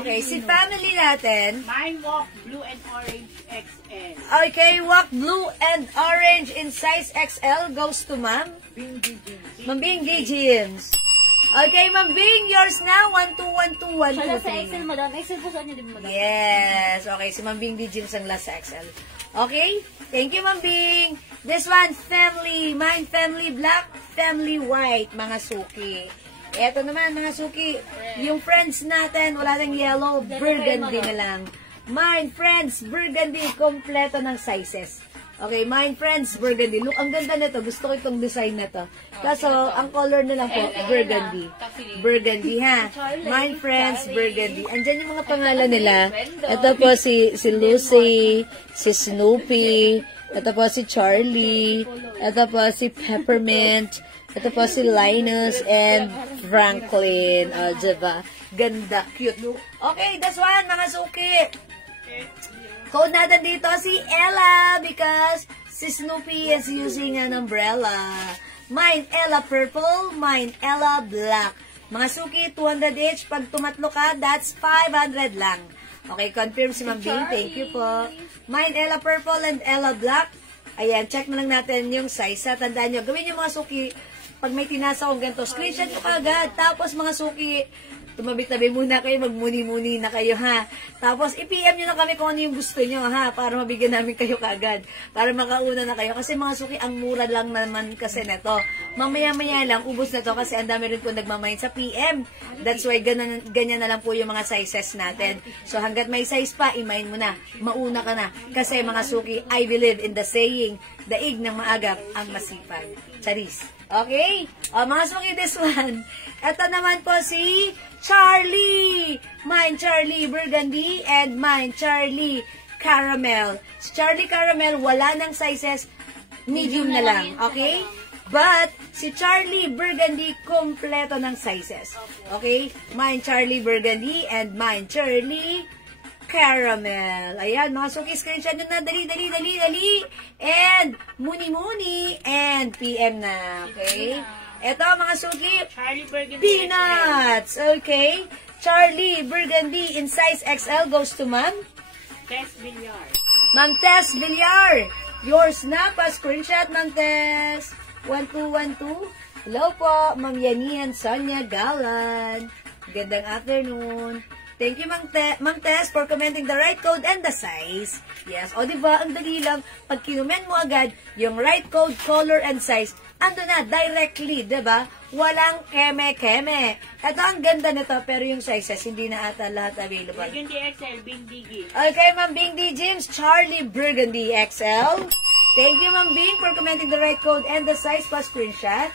Okay, si family natin. Mine walk blue and orange XL. Okay, walk blue and orange in size XL goes to Ma'am Bing D. James. Okay, Ma'am Bing, yours now. 1, 2, 1, 2, 1, 2, 3. Siya sa XL, madam. XL po sa inyo, di ba, madam? Yes. Okay, si Ma'am Bing D. James ang last sa XL. Okay? Thank you, Ma'am Bing. This one, family. Mine, family black, family white, mga suki. Eto naman, mga suki. Yung friends natin, wala nang yellow, burgundy na lang. Mine, friends, burgundy, kompleto ng sizes. Okay, mine, friends, burgundy. Look, ang ganda nito. Gusto ko itong design na to. Kaso, ang color na lang po, burgundy. Burgundy, ha? Mine, friends, burgundy. Andyan yung mga pangalan nila. Ito po si Lucy, si Snoopy, ito po si Charlie, ito po si Peppermint, ito po si Linus and Franklin. O, diba? Ganda, cute. Okay, that's one, mga suki. Code natin dito si Ella because si Snoopy is using an umbrella. Mine, Ella purple. Mine, Ella black. Mga suki, 200 each. Pag tumatlo ka, that's 500 lang. Okay, confirm si Ma'am Bing. Thank you po. Mine, Ella purple and Ella black. Ayan, check na lang natin yung size. Tandaan nyo, gawin yung mga suki. Pag may tinasa kong ganito, screenshot nyo kagad. Tapos mga suki, tumabi-tabi muna kayo, magmuni-muni na kayo, ha. Tapos, i-PM nyo na kami kung ano yung gusto nyo, ha, para mabigyan namin kayo kagad. Para makauna na kayo. Kasi mga suki, ang mura lang naman kasi neto. Mamaya-maya lang, ubos na to kasi ang dami rin po nagmamain sa PM. That's why, ganyan na lang po yung mga sizes natin. So, hanggat may size pa, i-mine mo na. Mauna ka na. Kasi mga suki, I believe in the saying, daig ng maagap ang masipag. Charis. Okay? O, mga suki, this one. Ito naman po si Charlie. Mine, Charlie Burgundy, and mine, Charlie Caramel. Si Charlie Caramel, wala ng sizes, medium na lang. Okay? But, si Charlie Burgundy, kompleto ng sizes. Okay? Mine, Charlie Burgundy, and mine, Charlie Caramel. Ayan, mga suki, screenshot nyo na. Dali. And, muni-muni, and PM na. Okay? Ito, mga suki, Charlie Burgundy Peanuts. Okay? Charlie Burgundy in size XL goes to Ma'am Tess Villar. Ma'am Tess Villar. Yours na pa. Screenshot, Ma'am Tess. 1212. Hello po, Ma'am Yanihan Sonia Galan. Gandang afternoon. Thank you, Ma'am Tess, for commenting the right code and the size. Yes. O, diba? Ang dali lang. Pag kinument mo agad, yung right code, color, and size, ando na, directly, diba? Walang keme-keme. Ito, ang ganda nito, pero yung sizes, hindi na ata lahat available. Burgundy XL, Bing D. James. Okay, Ma'am Bing D. James, Charlie Burgundy XL. Thank you, Ma'am Bing, for commenting the right code and the size pa screenshot.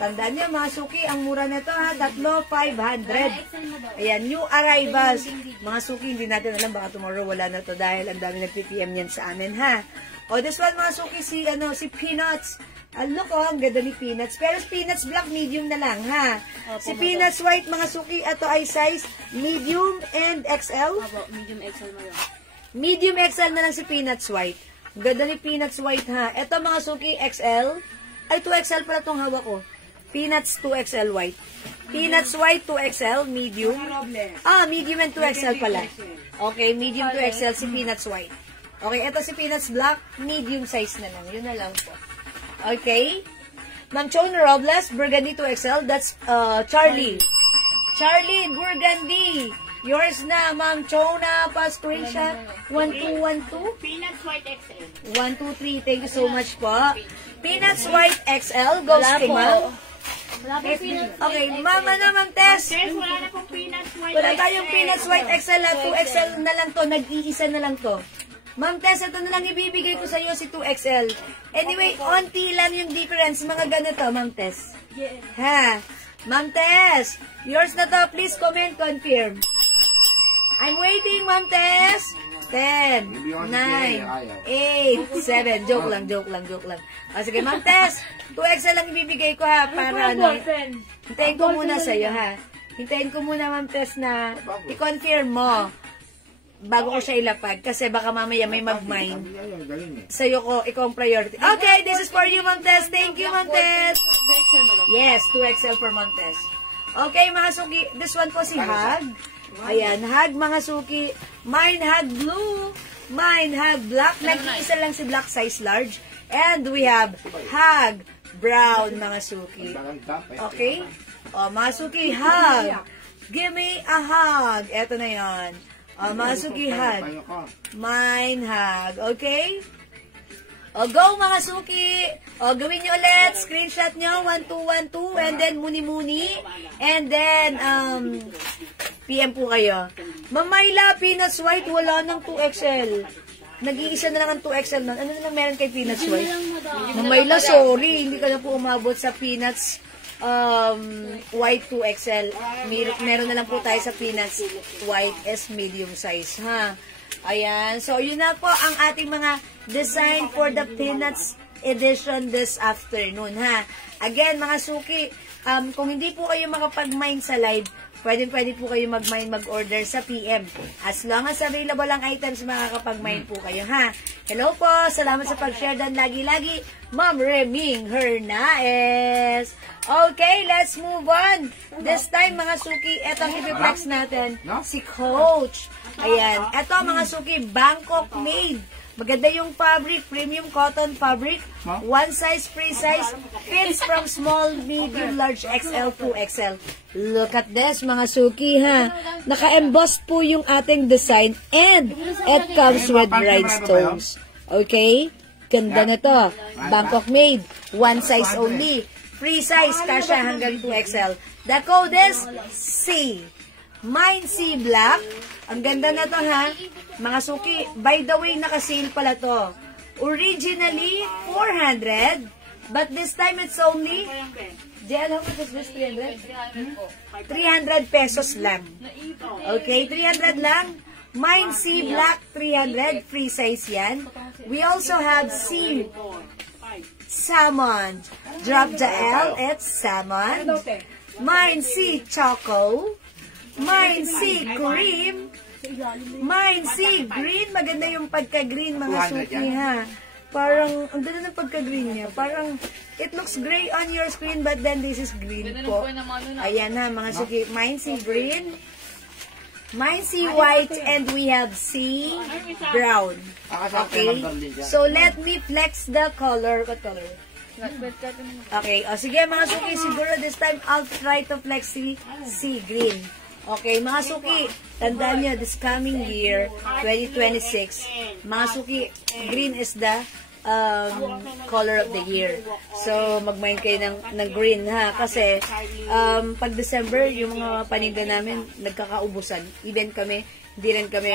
Tandaan nyo, mga suki, ang mura nito ha, 3,500. Ayan, new arrivals. Mga suki, hindi natin alam, baka tomorrow wala na to dahil ang dami nag-PPM yan sa amin, ha. O, this one, mga suki, si Peanuts. Look, ang ganda ni Peanuts. Pero Peanuts black, medium na lang, ha. Si Peanuts white, mga suki, ito ay size medium and XL. Medium XL mo lang. Medium XL na lang si Peanuts white. Ganda ni Peanuts white, ha. Ito, mga suki, XL. Ay, 2XL pala itong hawak ko. Peanuts 2XL white. Peanuts white 2XL, medium. Medium and 2XL pala. Okay, medium 2XL si Peanuts white. Okay, ito si Peanuts black, medium size na lang. Yun na lang po. Okay? Ma'am Chona Robles, Burgundy 2XL. That's Charlie. Charlie Burgundy. Yours na, Ma'am Chona. Pa-screenshot. 1212. Peanuts White XL. 123. Thank you so much po. Peanuts White XL. Goes kay Ma'am. Wala po peanuts. Okay, Ma'am, Ma'am Tess. Tess, wala na pong Peanuts White Wala XL. tayong Peanuts White XL at 2XL na lang to. Nag-iisa na lang to. Ma'am Tess, ito na lang ibibigay ko sa iyo si 2XL. Anyway, onti lang yung difference. Mga ganito, Ma'am Tess. Yeah. Ha? Ma'am Tess, yours na to. Please comment, confirm. I'm waiting, Ma'am Tess. 10, 9, 8, 7. Joke lang. Sige, Ma'am Tess, 2XL lang ibibigay ko ha. Para ano, hintayin ko muna sa'yo ha. Hintayin ko muna, Ma'am Tess, na i-confirm mo bago ko siya ilapag. Kasi baka mamaya may mag-mind. Sa'yo ko, ikaw ang priority. Okay, this is for you, Ma'am Tess. Thank you, Ma'am Tess. Yes, 2XL for Ma'am Tess. Okay, mga suki. This one po si Hag. Ayan, Hag, mga suki. Mine Hag Blue. Mine Hag Black. Nag-iisa lang si Black size large. And we have Hag Brown, mga suki. Okay? O, mga suki, Hag. Give me a hug. Eto na yon. O, mga suki, Hag. Mine Hag. Okay? O, go mga suki. O, gawin nyo ulit. Screenshot nyo. 1212. And then, muni-muni. And then, PM po kayo. Mamayla, Peanuts White, wala ng 2XL. Nag-iisa na lang ang 2XL nun. Ano na lang meron kay Peanuts White? Mamayla, sorry. Hindi ka na po umabot sa Peanuts White 2XL. Meron na lang po tayo sa Peanuts White S medium size. Ha? Ayan. So, yun na po ang ating mga design for the Peanuts edition this afternoon. Ha? Again, mga suki, kung hindi po kayo makapag-mine sa live, pwede po kayo mag-order sa PM. As long as available ang items, makakapag-mine po kayo, ha? Hello po, salamat sa pag-share dan lagi-lagi, Ma'am Reming Hernaez. Okay, let's move on. This time, mga suki, etong ipiplex natin, si Coach. Ayan, eto mga suki, Bangkok made. Maganda yung fabric, premium cotton fabric, one size, free size, fits from small, medium, large, XL to XL. Look at this, mga suki, ha. Naka-emboss po yung ating design and it comes with rhinestones. Okay? Ganda na to. Bangkok made, one size only. Free size, kasha hanggang 2XL. The code is C. Mine C Black. Ang ganda na to, ha. Mga suki, by the way, naka-sale pala to. Originally, 400. But this time, it's only... JL, how much is this? 300? 300 pesos lang. Okay, 300 lang. Mine C Black, 300. Free size yan. We also have C Salmon. Drop the L, it's Salmon. Mine C Choco. Mine C Cream. Mine C Green. Maganda yung pagka-green, mga suki, ha. Parang, ang ganda ng pagka-green niya. Parang, it looks gray on your screen, but then this is green po. Ayan, ha, mga suki. Mine C Green. Mine C White, and we have C Brown. Okay? So, let me flex the color. What color? Okay. O, sige, mga suki. Siguro this time, I'll try to flex C Green. Okay, mga suki, tandaan nyo, this coming year, 2026, mga suki, green is the color of the year. So, mag-mind kayo ng green, ha? Kasi, pag December, yung mga paninda namin, nagkakaubusan. Even kami, hindi rin kami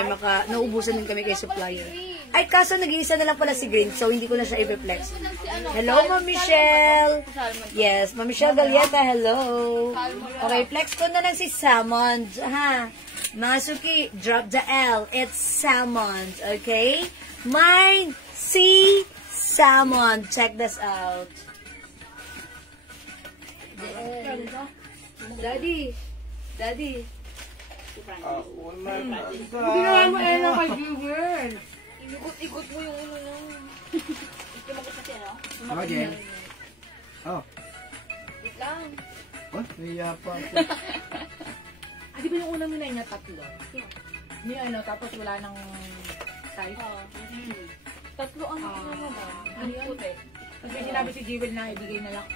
naubusan din kami kay supplier. Ay, kaso nag-iisa na lang pala si green, so hindi ko na siya i-reflex. Hello, Ma'am Michelle! Yes, Ma'am Michelle Galieta, hello! Okay, flex ko na lang si Salmon, ha? Mga suki, drop the L, it's Salmon, okay? Mine, C, Salmon. Check this out. Daddy, Ginawa mo lang kay viewer. Ikot mo yung ulo na. Ako, Jen. Oh. Wait lang. Oh, naiya pa. Di ba yung unang minay niya tatlo? May tapos wala nang size. Tatlo ang ano ba? Ang puti. Kasi sinabi si Jewel na ibigay na lang.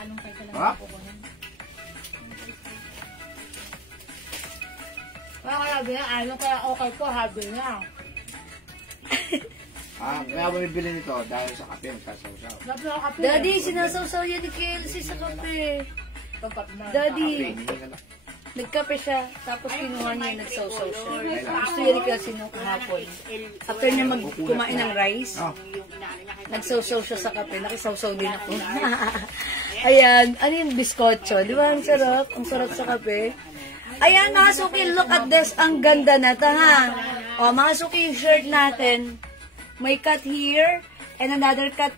anong size na Ha? lang po ko nun? Kaya sabi niya, ano kaya okay po, habi niya. Kaya bumibili nito dahil sa kape, magsasaw-saw. Sabi niya, kape. Daddy, sinasawsaw yan ni Kelsey sa kape. Tapat na. Daddy, Kape, hindi ka na. nagkape siya, tapos kinuha niya, nagsawsaw siya. Gusto yan ni Kelsey nung kahapon. After niya kumain ng rice, Oh, nagsawsaw siya sa kape. Nakisawsaw din ako. Ayan, ano yung biskotso? Di ba? Ang sarap. Ang sarap sa kape. Ayan, mga suki, look at this. Ang ganda na ito, ha? O, mga suki, yung shirt natin. May cut here, and another cut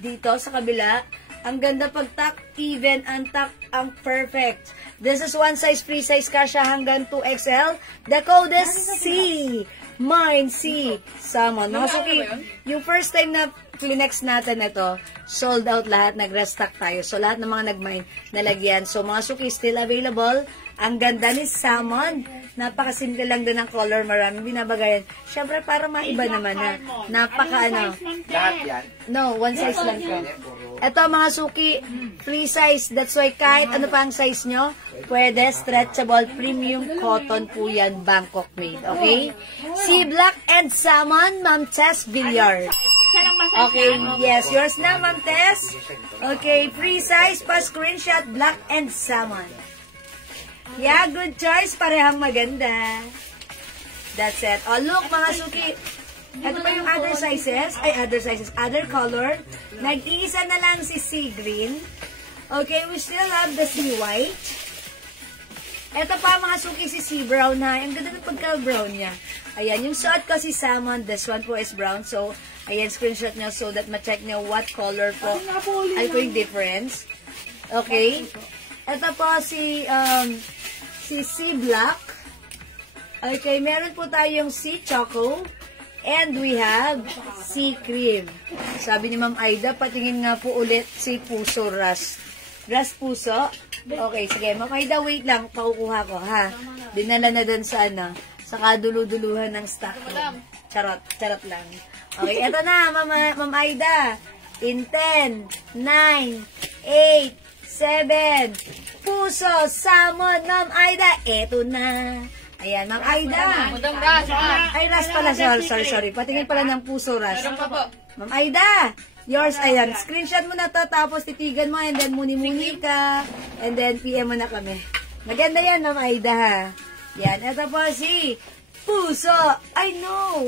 dito sa kabila. Ang ganda pag tuck, even, and tuck, ang perfect. This is one size, free size kasha hanggang 2XL. The code is C. Mine, C. Salmon. Mga suki, yung first time na Kleenex natin ito, sold out lahat, nag-restock tayo. So, lahat ng mga nag-mine, nalagyan. So, mga suki, still available. Ang ganda ni salmon. Napakasimple lang din ng color. Maraming binabagayan. Siyempre, para maiba naman na. Napaka ano. lahat yan. No, one size lang po. Ito mga suki, free size. That's why kahit ano pa ang size nyo, pwede, stretchable, premium cotton po yan, Bangkok made. Okay? Sea black and salmon, Ma'am Tess Villar. Okay, yes, yours na, Ma'am Tess. Okay, free size pa screenshot, black and salmon. Yeah, good choice. Parehang maganda. That's it. Oh, look, mga suki. Ito pa yung other sizes. Ay, other color. Nag-iisa na lang si sea green. Okay, we still have the sea white. Ito pa, mga suki, si sea brown na. Ang ganda ng pagka-brown niya. Ayan, yung suot ko si salmon. This one po is brown. So, ayan, screenshot nyo so that ma-check nyo what color po. Ay po yung difference. Okay. Ito po si sea black. Okay, meron po tayong sea choco. And we have sea cream. Sabi ni Ma'am Aida, patingin nga po ulit si puso rust. Rust puso? Okay, sige. Ma'am Aida, wait lang. Pakukuha ko, ha? Dinala na dun sa ano, sa kaduluduluhan ng stock room. Charot, charot lang. Okay, eto na, Ma'am Aida. In 10, 9, 8, 7, puso, salmon, Ma'am Aida. Eto na. Ayan, Ma'am Aida. Madam Ras, Ay, Ras pala. Sorry. Patingin pala ng puso, Ras. Meron pa po. Ma'am Aida, yours, ayan. Screenshot mo na to, tapos titigan mo, and then muni-muni ka, and then PM mo na kami. Maganda yan, Ma'am Aida, ha? Yan, ito po si puso. Ay, no.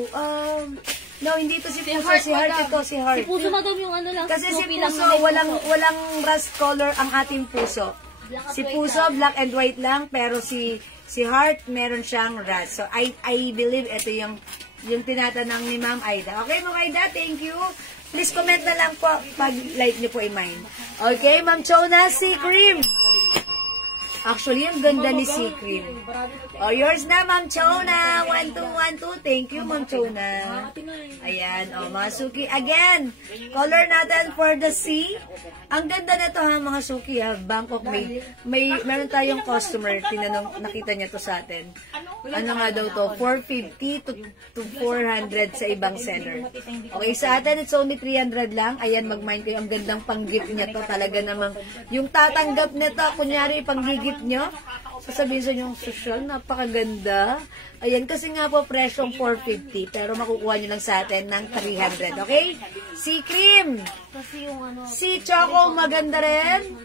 No, hindi to si puso. Si heart ito, si heart. Si puso madam yung ano lang. Kasi si Snoopy lang puso, naman. walang rust color ang ating puso. Si puso, black and white lang, pero si heart, meron siyang rust. So, I believe ito yung tinatanong ni Ma'am Aida. Okay, Ma'am Aida, thank you. Please comment na lang po pag like niyo po i-mine. Okay, Ma'am Chona, sea cream. Actually, ang ganda ni sea cream. Oh, yours na, Ma'am Chona. 1212. Thank you, Ma'am Chona. Ayan, oh, mga suki. Again, color natin for the sea. Ang ganda na to, ha, mga suki, ha. Bangkok made. Meron tayong customer, tinanong, nakita niya to sa atin. Ano nga daw to? 450 to 400 sa ibang seller. Okay, sa atin, it's only 300 lang. Ayan, mag-mine kayo. Ang gandang pang-gift niya to. Talaga namang, yung tatanggap nito, kunyari, pang-gift nyo, sasabihin sa inyong social, napakaganda. Ayan, kasi nga po, presyong 450, pero makukuha nyo lang sa atin ng 300, okay? Sea cream, Kasi yung ano. sea choco, maganda rin.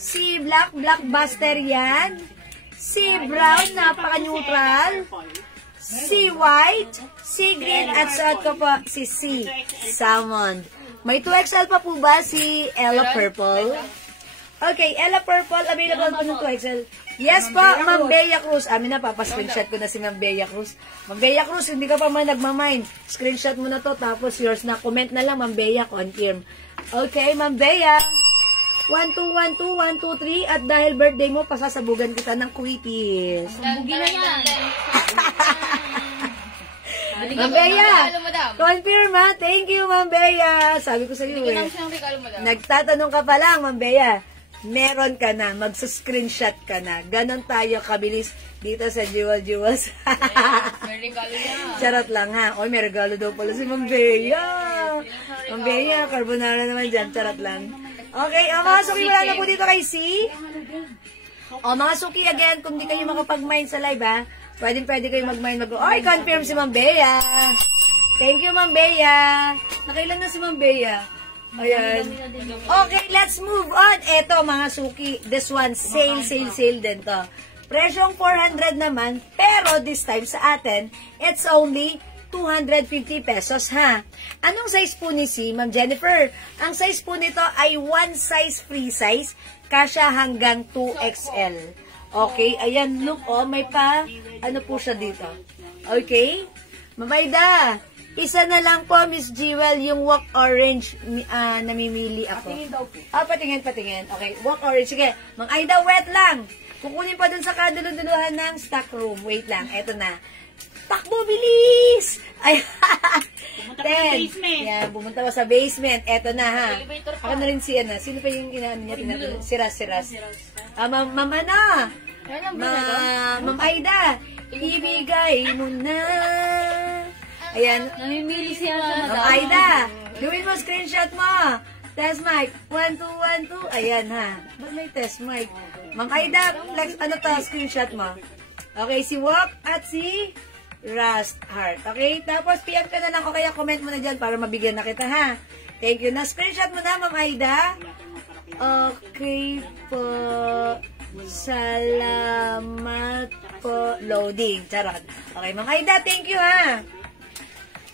Sea black, blockbuster yan. Sea brown, napaka-neutral. Sea white, sea green, at suot ko po si sea salmon. May 2XL pa po ba si Ella Purple? Okay, Ella Purple, available po ng 2XL. Yes po, Ma'am Bea Cruz. Amin na, papascreenshot ko na si Ma'am Bea Cruz. Ma'am Bea Cruz, hindi ka pa man nagmamine. Screenshot mo na to, tapos yours na. Comment na lang, Ma'am Bea, confirm. Okay, Ma'am Bea. 1212123 at dahil birthday mo, pasasabugan kita ng quitis. Bugi na yan. Ma'am Bea, confirm ha. Thank you, Ma'am Bea. Sabi ko sa iyo eh. Nagtatanong ka pa lang, Ma'am Bea. Meron ka na, magsa-screenshot ka na. Ganon tayo kabilis dito sa Jewel Jewels. May regalo na. Charot lang ha. Oy, may regalo daw pala si Ma'am Bea. Ma'am Bea, carbonara naman dyan. Charot lang. Okay, mga Suki, wala na po dito kay C. Mga Suki, again, kung di kayo makapag-mine sa live, ha, pwede kayo mag-mine. Ay, confirm si Ma'am Bea. Thank you, Ma'am Bea. Nakailan na si Ma'am Bea? Ayan. Okay, let's move on. Eto, mga Suki, this one, sale din to. Presyong 400 naman, pero this time sa atin, it's only 250 pesos, ha? Anong size po ni si Ma'am Jennifer? Ang size po nito ay one size free size, kasya hanggang 2XL. Okay, ayan, look, oh, may pa, ano po siya dito. Okay? Mamayda, isa na lang po, Miss Jewel, yung walk orange, namimili ako. Patingin daw po. Patingin. Okay, walk orange. Sige, Mang Aida, wait lang. Kukunin pa dun sa kadulun-duluhan ng stock room. Wait lang, eto na. Takbo, bilis! Ay, Pumunta ka sa basement. Yan, pumunta ko sa basement. Eto na, ha. Ako na rin si, sino pa yung inaano niya? Si Ras. Ma'am, ano? Ma'am Aida, ibigay mo na. Ayan. Namimili siya sa Ma'am Aida, gawin mo screenshot mo. Test mic. 1, 2, 1, 2. Ayan, ha. Ba't may test mic? Ma'am Aida, ano to, screenshot mo. Okay, si Wok at si Rust Heart. Okay, tapos PM ka na lang o kaya comment mo na dyan para mabigyan na kita, ha. Thank you. Na-screenshot mo na, Ma'am Aida. Okay po. Salamat po. Loading. Charot. Okay, Ma'am Aida, thank you, ha.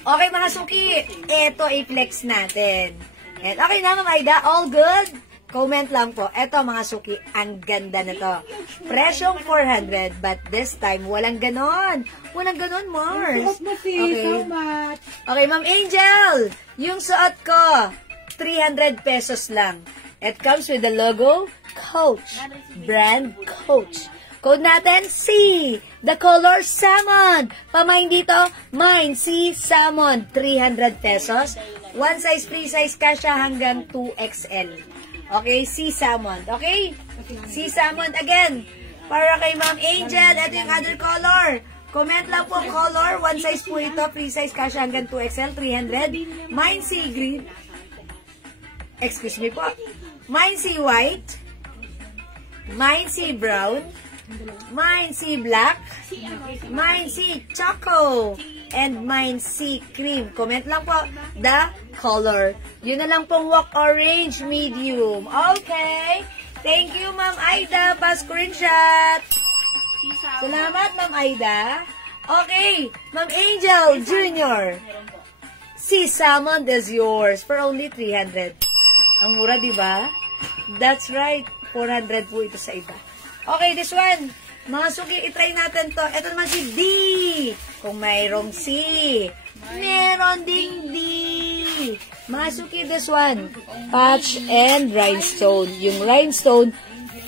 Okay, mga Suki, ito i-flex natin. And okay na, Ma'am Aida, all good? Comment lang po. Ito, mga Suki, ang ganda na to. Presyong 400, but this time, walang ganon. Walang ganon, Mars. Okay. So much. Okay, Ma'am Angel, yung suot ko, 300 pesos lang. It comes with the logo, Coach. Brand Coach. Code natin, C. The color, salmon. Pamain dito, mine, C, salmon. 300 pesos. One size, free size, kasya hanggang 2XL. Okay, C, salmon. Okay? C, salmon. Again, para kay Ma'am Angel, ito yung other color. Comment lang po, color. One size po ito, free size, kasya hanggang 2XL, 300. Mine, C, green. Excuse me po. Mine, C, white. Mine, C, brown. Mine, C, black. Mine, C, choco. And mine, C, cream. Comment lang po the color. Yun na lang pong walk orange medium. Okay. Thank you, Ma'am Aida. Pa-screenshot. Salamat, Ma'am Aida. Okay. Ma'am Angel Jr. C, salmon is yours for only 300. Ang mura, di ba? That's right. 400 po ito sa iba. Okay, this one. Mga Suki, itry natin to. Ito naman si D. Kung mayroong C, meron ding D. Mga Suki, this one. Patch and rhinestone. Yung rhinestone,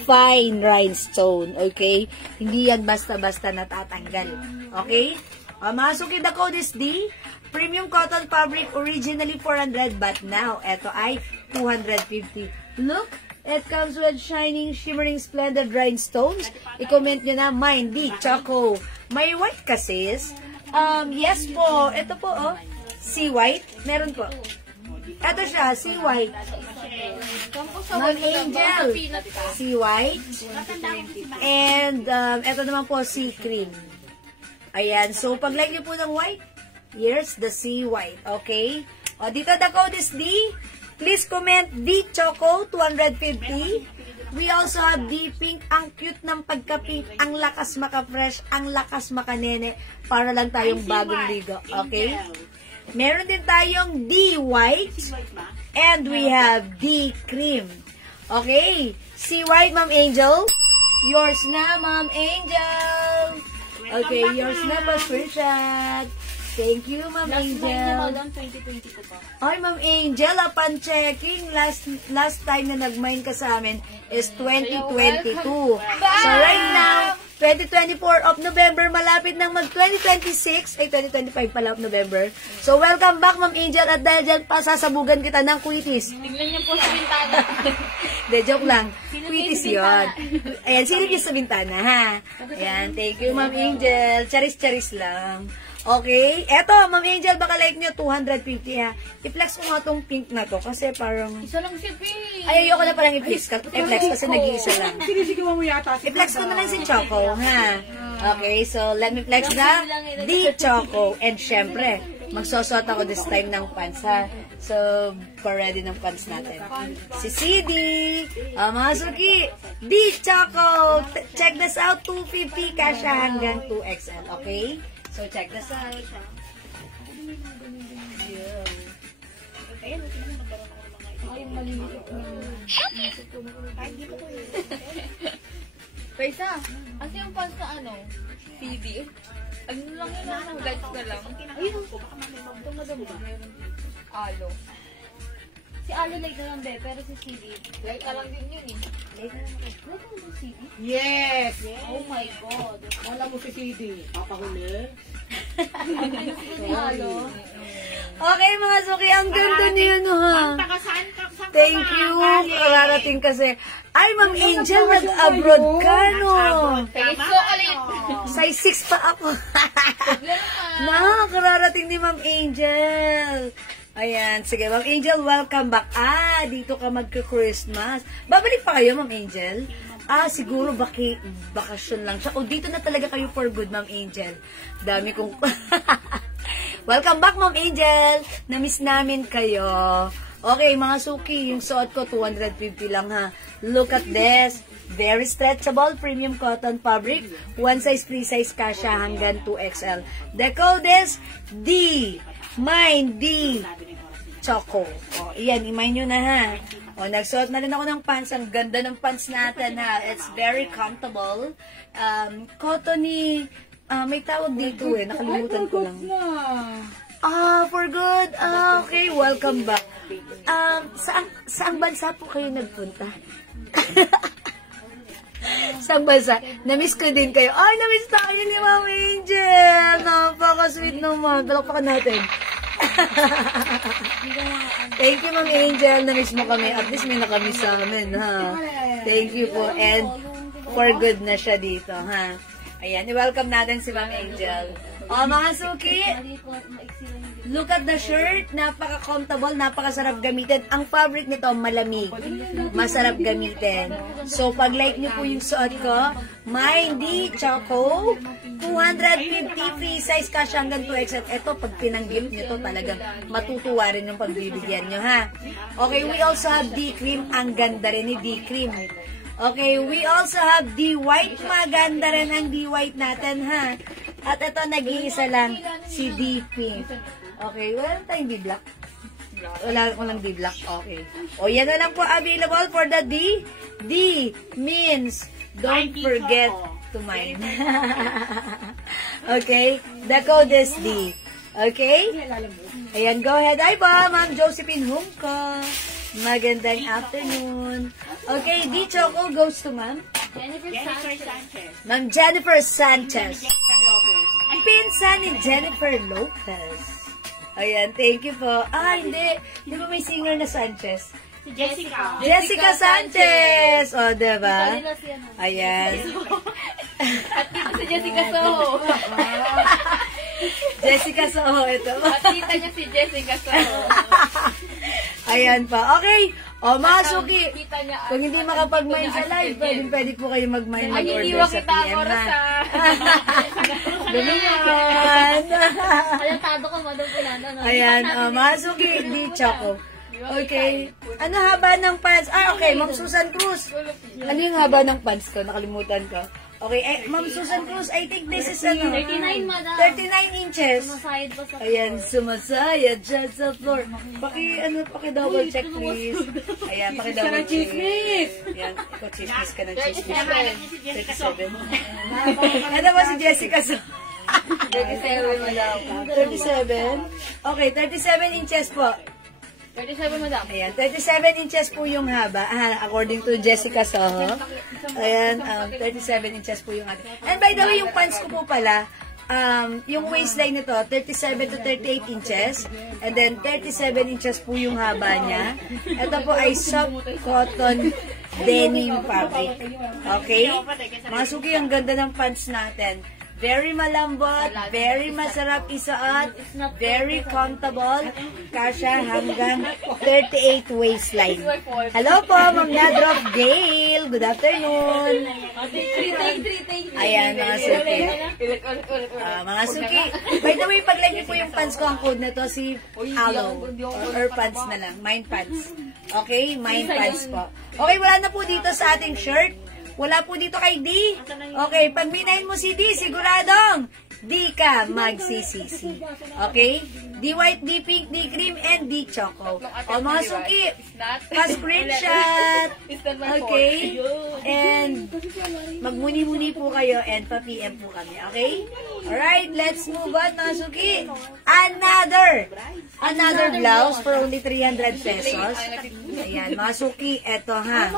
fine rhinestone. Okay? Hindi yan basta-basta natatanggal. Okay? Mga Suki, the code is D. Premium cotton fabric, originally 400, but now, ito ay 250. Look! It comes with shining, shimmering, splendid rhinestones. I-comment nyo na, mine, D, choco. May white kasi. Yes po. Ito po, oh. C white. Meron po. Ito siya, C white. Ma'am Angel. C white. And, ito naman po, C cream. Ayan. So, pag like nyo po ng white, here's the C white. Okay? O, dito the code is D. Please comment D Choco 250. We also have D Pink. Ang cute ng pagka-pink. Ang lakas maka-fresh. Ang lakas maka-nene. Para lang tayong bagong ligo. Okay? Meron din tayong D White. And we have D Cream. Okay? C White, Ma'am Angel. Yours na, Ma'am Angel. Okay, yours na po, screenshot. Thank you, Ma'am Angel. 2020 ko pa. Ay, Ma'am Angel, upon checking, last time na nag-mine ka sa amin is 2022. So right now, 2024 of November, malapit nang mag-2026, ay 2025 pala of November. So welcome back, Ma'am Angel, at dahil dyan, pasasabugan kita ng quitis. Tingnan niyo po sa bintana. De, joke lang. Quitis yun. Ayan, silip yung sa bintana, ha? Ayan, thank you, Ma'am Angel. Charis-charis lang. Okay? Eto, Ma'am Angel, baka like nyo, 250 ha. I-flex ko nga tong pink na to kasi parang... Isa lang si Pink. Ay, ayoko na parang i-flex kasi nag-iisa lang. Sinisigawan mo yata si I-flex ko na lang si Choco, ha? Okay, so let me flex na di Choco. And syempre, magsosot ako this time ng pants, ha? So, pa-ready ng pants natin. Si CD, mga suki, di Choco. Check this out, 250 kasha hanggang 2XL, okay? So, check this out. Paisa, kasi yung pants na ano, CD. Ano lang yun, ano, guys na lang. Ayun, ito madamo. Alo. Si Alo light na lang, be, pero si CD. Like, alam din yun eh. Light na lang. Light na lang si CD? Yes! Oh my God. Wala mo si CD. Papahuli. Si Alo. Okay, mga suki, ang ganda niyo, no, ha? Thank you. Kararating kasi. Ay, Ma'am Angel, nag-abroad ka, no? Face ko ulit. Size 6 pa ako. Kararating ni Ma'am Angel. Ayan, sige, Ma'am Angel, welcome back. Dito ka magka-Christmas. Babalik pa kayo, Ma'am Angel? Siguro bakasyon lang siya. O, dito na talaga kayo for good, Ma'am Angel. Dami kong... Welcome back, Ma'am Angel. Na-miss namin kayo. Okay, mga suki, yung suot ko, 250 lang, ha. Look at this. Very stretchable, premium cotton fabric. One size, free size, kasha hanggang 2XL. The code is D. Mine, D. Choco. O, iyan, imine nyo na, ha. O, nagsuot na rin ako ng pants. Ang ganda ng pants natin, ha. It's very comfortable. Cottony, may tawag dito, nakalimutan ko lang. For good. Okay, welcome back. Saang bansa po kayo nagpunta? Saang bansa? Na-miss ko din kayo. Ay, na-miss tayo ni Ma'am Angel. Napaka-sweet naman. Palakpakan natin. Thank you, Ma'am Angel. Na-miss mo kami. At least may nakamiss sa amin, ha? Thank you po. And for good na siya dito, ha? Ayan, i-welcome natin si Ma'am Angel. Mga suki, look at the shirt. Napaka-comfortable, napakasarap gamitin. Ang fabric nito, malamig. Masarap gamitin. So, pag like nyo po yung suot ko, Mindy Choco, 250 free size cash hanggang 2XL. Ito, pag pinanggip nyo to, talagang matutuwa rin yung pagbibigyan nyo, ha? Okay, we also have D-Cream. Ang ganda rin ni D-Cream. Okay, we also have D-White. Maganda rin ang D-White natin, ha? At ito, nag-iisa lang, si D-Pink. Okay, wala tayong D-Black. Wala ko lang D-Black. Okay. O, yan na lang po available for the D. D means don't forget to mind. Okay? The code is D. Okay? Ayan, go ahead. Ay ba, Ma'am Josephine Humco. Magandang afternoon. Okay, D Choco goes to Ma'am Jennifer Sanchez. Ma'am Jennifer Sanchez. Jennifer Lopez. Pinsan ni Jennifer Lopez. Ayan, thank you po. Hindi. Di ba may singer na Sanchez? Si Jessica. Jessica Sanchez! O, diba? Kanila siya na. Ayan. At dito si Jessica Soho. Jessica Soho, ito. At tita niya si Jessica Soho. Ayan pa. Okay. O, mga suki. Tita niya. Kung hindi makapag-mine sa live, pwede po kayo mag-mine Ay, mag-order iniwan sa kita ang PM, oras ha? Lumiyan. Alatado ka, madam Pulano. Ayan, mga suki, di Choco. Okay. Ano haba ng pants? Okay, Ma'am Susan Cruz. Ano yung haba ng pants ko? Nakalimutan ko. Okay, Ma'am Susan Cruz, I think this is 39, madam. 39 inches. Masayad pa sa Ayan, sumasayad dyan sa floor. Paki-double check, please. Ayan, paki-double check. Ayan, ikaw chismis ka ng chismis. 37. Ano ba si Jessica? 37, madam. 37? Okay, 37 inches po. 37, madam. Ayan, 37 inches po yung haba. According to Jessica Soho. Ayan, 37 inches po yung haba. And by the way, yung pants ko po pala, yung waistline nito, 37 to 38 inches. And then, 37 inches po yung haba niya. Ito po ay soft cotton denim fabric. Okay? Mga suki, ang ganda ng pants natin. Very malambot, very masarap isuot, very comfortable, kasya hanggang 38 waistline. Hello po, Ma'am Nadrof Gale. Good afternoon. Ayan, mga suki. Mga suki. By the way, pag-like niyo po yung pants ko, ang code na to si Aloe. Or pants na lang. Mind pants. Okay? Mind pants po. Okay, wala na po dito sa ating shirt. Wala po dito kay D. Okay, pag minahin mo si D, siguradong di ka magsisisi. Okay? D white, D pink, D cream, and D choco. O mga suki, pa-screenshot. Okay? And magmuni-muni po kayo and pa-PM po kami. Okay? Alright, let's move on mga suki. Another blouse for only 300 pesos. Ayan, mga suki, eto ha.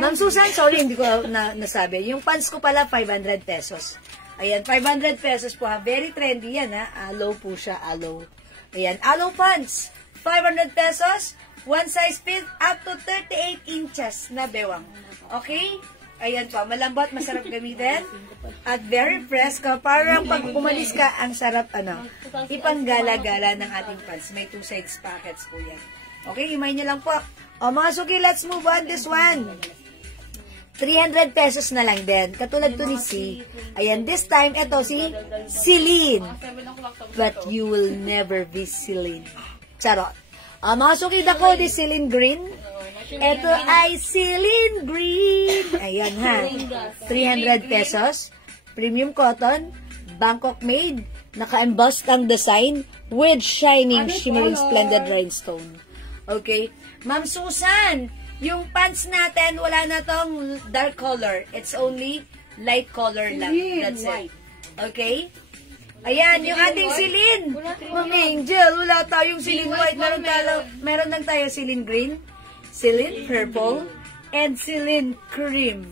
Ma'am Susan, sorry, hindi ko nasabi. Yung pants ko pala, 500 pesos. Ayan, 500 pesos po ha. Very trendy yan ha. Aloe po siya, aloe. Ayan, aloe pants. 500 pesos. One size fit up to 38 inches na bewang. Okay? Ayan po, malambot, masarap gamitin. At very fresh ka. Parang pag umalis ka, ang sarap, ipanggala-gala ng ating pants. May 2 sides pockets po yan. Okay, imay nyo lang po. O mga suki, let's move on this one. 300 pesos na lang din. Katulad to ni C. Ayan, this time, ito si Celine. But you will never be Celine. Charot. Mga suki, the code is Celine Green. Ito ay Celine Green. Ayan ha. 300 pesos. Premium cotton. Bangkok made. Naka-embossed ang design with shining, shimmering, splendid rhinestone. Okay. Ma'am Susan, yung pants natin, wala na tong dark color. It's only light color lang. That's it. Okay? Ayan, yung ating Celine. Ma'am Angel, wala tayong Celine white. Meron lang tayo Celine green, Celine purple, and Celine cream.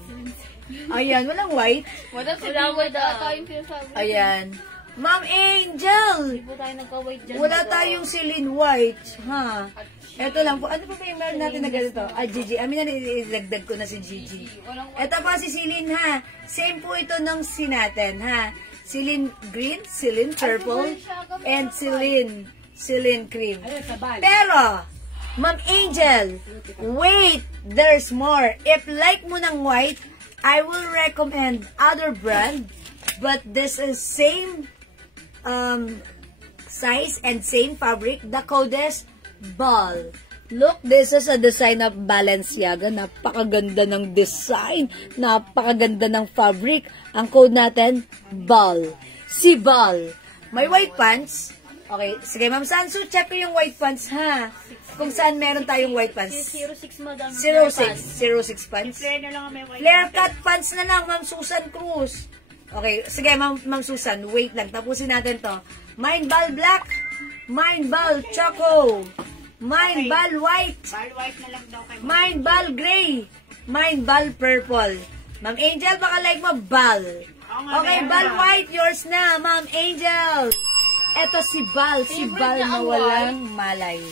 Ayan, walang white. Wala tayong sinasabi. Ayan. Ma'am Angel, Hindi po tayo nagka-white dyan. wala tayong Celine white. Ha? Ito lang po. Ano pa ba yung meron natin na ganito? Gigi. Amin na ilagdag ko na si Gigi. Ito pa si Celine ha. Same po ito ng si natin ha. Celine green, Celine purple, and Celine cream. Pero, Ma'am Angel, wait, there's more. If like mo ng white, I will recommend other brand, but this is same size and same fabric. The code is Ball. Look, this is a design of Balenciaga. Napakaganda ng design. Napakaganda ng fabric. Ang code natin, Ball. Si Ball. May white pants. Okay, sige Ma'am Sansu, check ko yung white pants ha. Kung saan meron tayong white pants. 06 madam. 06 pants. Flare na lang ang may white. Flare cut pants na lang, Ma'am Susan Cruz. Okay, sige Ma'am Susan, wait lang. Tapusin natin to. Mine Ball Black. Mine Ball Choco. Mine Ball White. Ball white na lang daw kayo. Mine Ball Gray. Mine Ball Purple. Ma'am Angel, baka like mo, Ball. Okay, Ball White, yours na, Ma'am Angel. Eto si Ball. Si Ball na walang malay.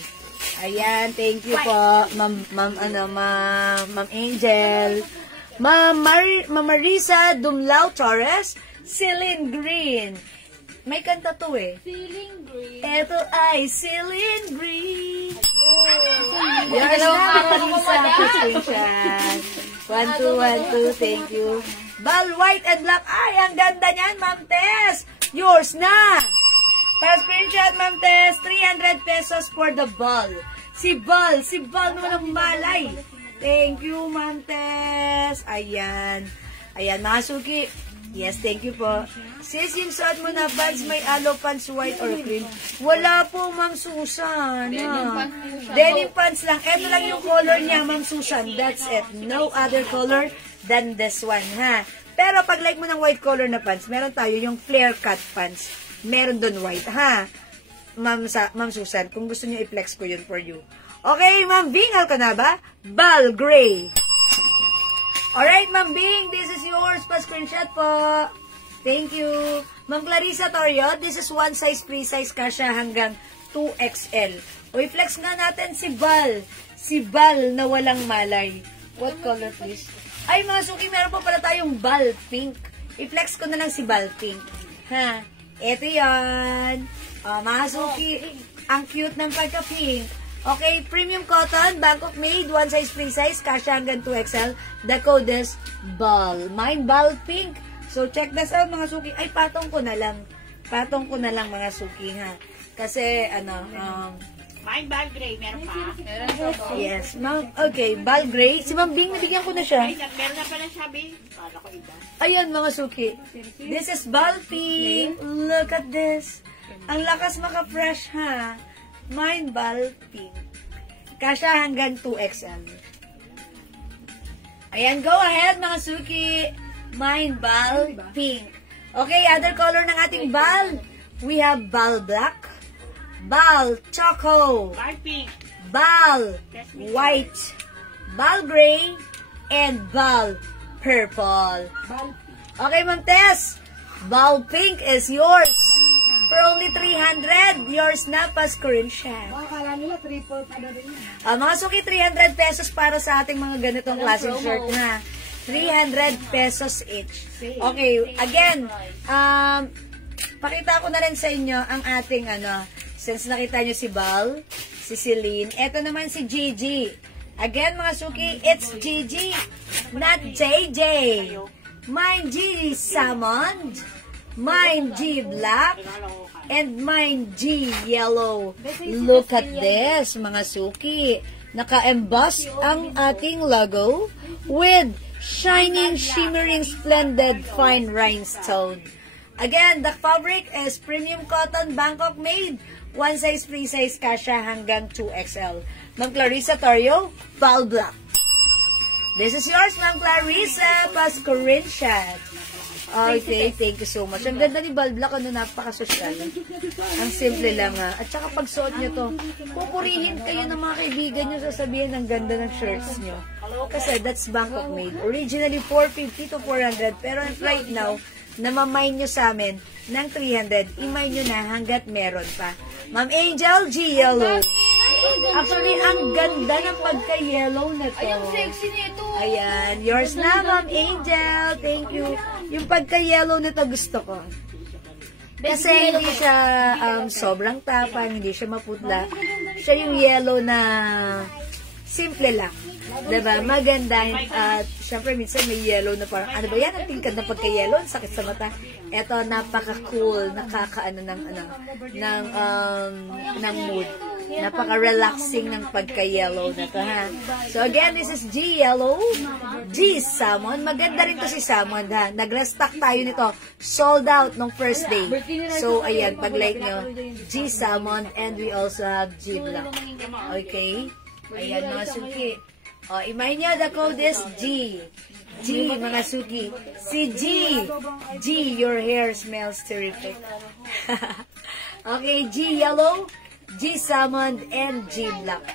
Ayan, thank you po, Ma'am Angel. Ma'am Marisa Dumlao Torres. Celine Green. May kanta to eh. Feeling green. Eto ay Celine Green. Yours na, Marisa. Screenshot. 1, 2, thank you. Ball white and black. Ay, ang ganda niyan, Ma'am Tess. Yours na. Para screenshot, Ma'am Tess. 300 pesos for the ball. Si Ball na walang malay. Thank you, Ma'am Tess. Ayan. Ayan, mga suki. Yes, thank you po. Sis, yung suot mo na pants, may aloe pants white or cream. Wala po, Ma'am Susan. Denim pants lang. Ito lang yung color niya, Ma'am Susan. That's it. No other color than this one, ha? Pero pag like mo ng white color na pants, meron tayo yung flare cut pants. Meron doon white, ha? Ma'am Susan, kung gusto niyo i-flex ko yun for you. Okay, Ma'am Bing, ka na ba? Ball gray. Alright, Ma'am Bing, this is yours. Pa-screenshot po. Thank you. Ma'am Clarissa Torio, this is one size, free size, kasya hanggang 2XL. O, i-flex nga natin si Bal. Si Bal na walang malay. What color, please? Ay, mga suki, meron pa pala tayong Bal pink. I-flex ko na lang si Balping. Ha? Ito yan. Mga suki, ang cute ng pagka-pink. Okay, premium cotton, Bangkok made, one size, free size, kasha hanggang 2XL. The code is BAL. Mine BAL pink. So, check this out mga suki. Ay, patong ko na lang. Patong ko na lang mga suki, ha. Kasi, Mine bag gray, meron pa. yes, ma'am. Okay, BAL gray. Si Ma'am Bing, nabigyan ko na siya. Ay, meron na pala sabi. Para ko iba. Ayan mga suki. This is BAL pink. Look at this. Ang lakas maka-fresh, ha. Mine BAL pink. Kasha hanggang 2XL. Ayan, go ahead mga suki. Mine BAL pink. Okay, other color ng ating BAL. We have BAL black, BAL choco, Bag pink. BAL white, BAL gray, and BAL purple. Okay, Ma'am Tess. BAL pink is yours. For only 300, yours na, Pascurin siya. Akala nila triple pa na rin. Mga suki, 300 pesos para sa ating mga ganitong klaseng shirt na. 300 pesos each. Okay, again, pakita ko na rin sa inyo ang ating, since nakita nyo si Bal, si Celine, eto naman si Gigi. Again, mga suki, it's Gigi, not JJ. Mine G salmon, mine G black, and mine G yellow. Look at this, mga suki. Naka-emboss ang ating logo with shining, shimmering, splendid, fine rhinestone. Again, the fabric is premium cotton, Bangkok made. One size, free size, kasha hanggang 2XL. Ma'am Clarissa Torrio, BAL black. This is yours, Ma'am Clarissa, Pascurin shot. Okay, thank you so much. Ang ganda ni BAL black, napaka-social. Ang simple lang, ha. At saka pag suot nyo to, pupurihin kayo ng mga kaibigan nyo, sasabihin ang ganda ng shirts nyo. Kasi that's Bangkok made. Originally, 450 to 400. Pero right now, namamine nyo sa amin ng 300. Imine nyo na hanggat meron pa. Ma'am Angel, G yellow. Actually, ang ganda ng pagka-yellow na to. Ay, ang sexy nito. Ayan, yours na, Ma'am Angel. Thank you. Yung pagka-yellow nito gusto ko. Kasi hindi siya sobrang tapang, hindi siya maputla. Siya yung yellow na simple lang. Diba? Maganda. At syempre, minsan may yellow na parang, ano ba yan? Ang tingkad na pagka-yellow. Ang sakit sa mata. Ito, napaka-cool. Nakakaano ng mood. Napaka-relaxing ng pagka-yellow na to, ha? So, again, this is G Yellow. G Salmon. Maganda rin to si Salmon, ha? Nag-restock tayo nito. Sold out nung first day. So, ayan, pag-like nyo, G Salmon, and we also have G Black. Okay? Ayan, mga suki. O, imay nyo, the code is G. G, mga suki. Si G. G, your hair smells terrific. Okay, G Yellow, G Salmon, and G Black.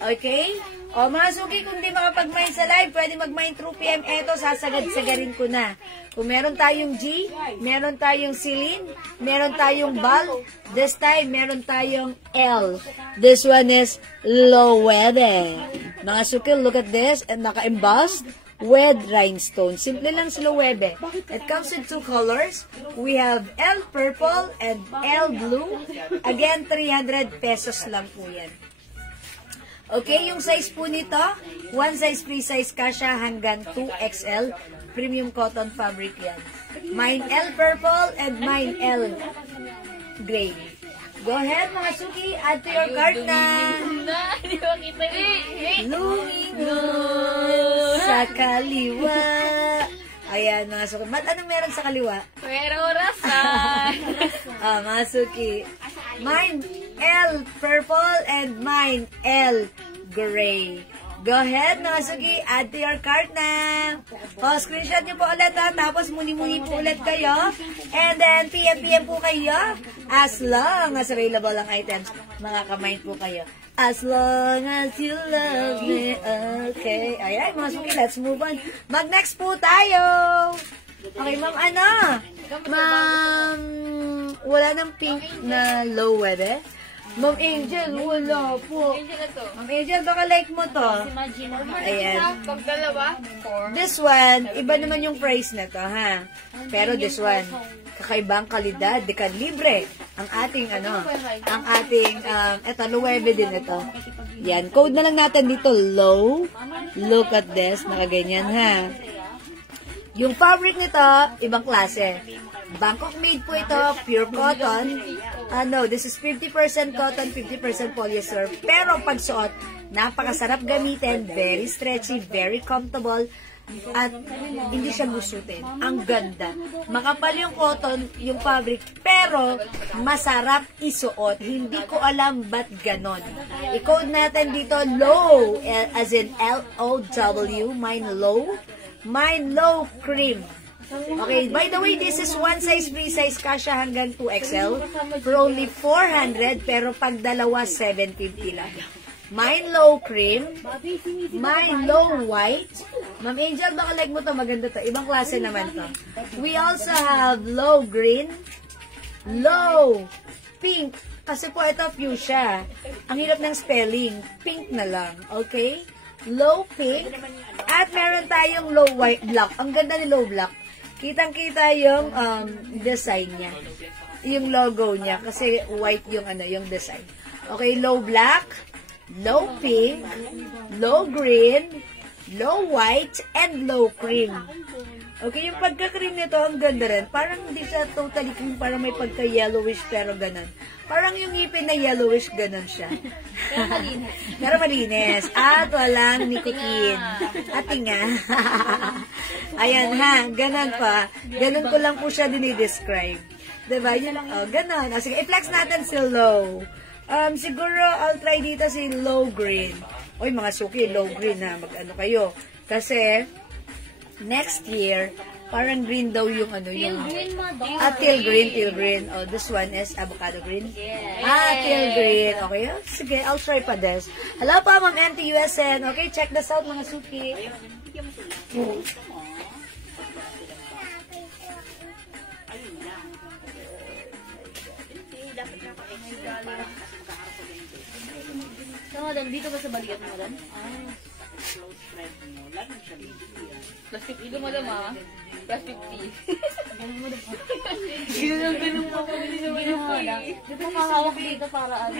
Okay? O, mga suki, kung di makapag-mine sa live, pwede mag-mine through PM. Eto, sasagad-sagarin ko na. Kung meron tayong G, meron tayong Celine, meron tayong BAL, this time, meron tayong L. This one is Loewe. Mga suki, look at this, and naka-embossed with rhinestone. Simple lang si Loewe. It comes in two colors. We have L purple and L blue. Again, 300 pesos lang po yan. Okay, yung size po nito, one size, free size, kasha hanggang 2XL. Premium cotton fabric yan. Mine L purple and mine L gray. Go ahead, mga suki, add to your cart na. Hindi ko kita Lumingo sa kaliwa. Ayan, mga suki. Anong meron sa kaliwa? Pero orasan. Mga suki. Mine L purple and mine L gray. Go ahead, mga suki. Add to your cart na. O, screenshot nyo po ulit, ha. Tapos muni-muni po ulit kayo. And then, PM po kayo. As long as available ang items, makakamind po kayo. As long as you love me. Okay. Ayan, mga suki. Let's move on. Mag-next po tayo. Okay, ma'am, Ma'am, wala ng pink na Loewe. Ma'am Angel, wala po. Hindi na to. Ma'am Angel, baka like mo to. Imagine mo. Ayan. Pag dalawa, 4. This one, iba naman yung price na to, ha? Pero this one, kakaibang kalidad, de libre. Ang ating, eto, Loewe din ito. Yan, code na lang natin dito, low. Look at this, nakaganyan, ha? Yung fabric nito, ibang klase. Bangkok made po ito, pure cotton. This is 50% cotton, 50% polyester. Pero pag suot, napakasarap gamitin, very stretchy, very comfortable, at hindi siya gusutin. Ang ganda. Makapal yung cotton, yung fabric, pero masarap isuot. Hindi ko alam ba't ganon. I-code natin dito, low, as in L-O-W, mine low. Mine low cream. Okay, by the way, this is one size, free size, kasha hanggang 2XL for only 400, pero pag dalawa, 750 lang. Mine low cream, mine low white. Ma'am Angel, baka like mo to, maganda to. Ibang klase naman to. We also have low green, low pink, kasi po ito fuchsia. Ang hirap ng spelling, pink na lang, okay? Low pink, at meron tayong low white black. Ang ganda ni low black. Kitang-kita yung design niya. Yung logo niya. Kasi white yung yung design. Okay, low black, low pink, low green, low white, and low cream. Okay, yung pagka-cream nito, ang ganda rin. Parang hindi siya totally cream, parang may pagka-yellowish, pero ganun. Parang yung ngipin na yellowish, ganun siya. Pero malinis. Pero malinis. At walang nicotine. At tinga. Ayan ha, ganun pa. Ganun ko lang po siya dinidescribe. Diba? Yun lang, ganun. Sige, i-flex natin si low. Siguro, I'll try dito si low green. Oy, mga suki, low green ha. Mag-ano kayo. Kasi, next year, parang green daw yung Teal green, madam. teal green. Oh, this one is avocado green. Yeah. Teal green. Okay, sige, I'll try pa this. Hello pa, Ma'am MTUSN. Okay, check this out, mga suki. So, madam, dito ba sa balikat mo, madam? Plus 50 madam ah. Plus 50. Ganun pa ako. Di ba makahawak dito para ano?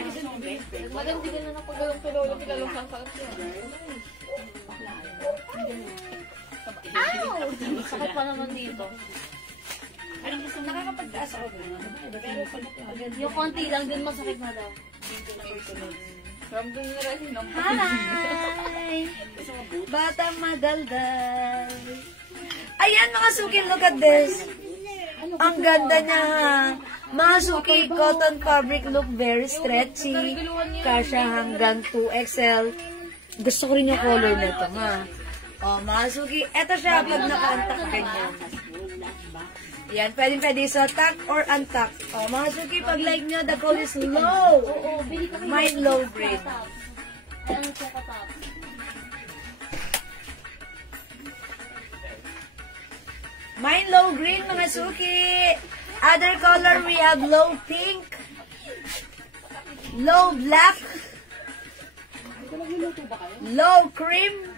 Madam, di ka na napagulong tulolo. Pilalong saksak siya. Sakit pa naman dito. Nakakapagtaas ako. Yung konti lang din masakit, madam. Ramdong nila rin ng Hi! Batang madaldal. Ayan, mga suki, look at this. Ang ganda niya, ha? Mga suki, cotton fabric, look very stretchy. Kasha hanggang 2XL. Gusto ko rin yung color nito, ha? Oh, mga suki, eto siya pag naka-untuck ganyan. Yan, pwede sa tuck or untuck. Oh, mga suki, pag like nyo, the code is low. Oo, bili ka Mine low green. Ay, ano siya katap? Mine low green, mga suki. Other color, we have low pink, low black, low cream,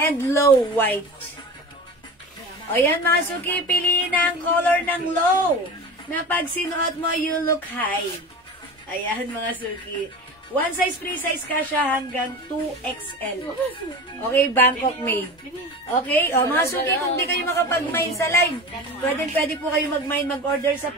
and low white. O yan, mga suki, piliin na ang color ng low. Na pag sinuot mo, you look high. Ayan, mga suki. One size, free size ka siya hanggang 2XL. Okay, Bangkok made. Okay, o mga suki, kung di kayo makapag-mine sa live, pwede po kayo mag-mine, mag-order sa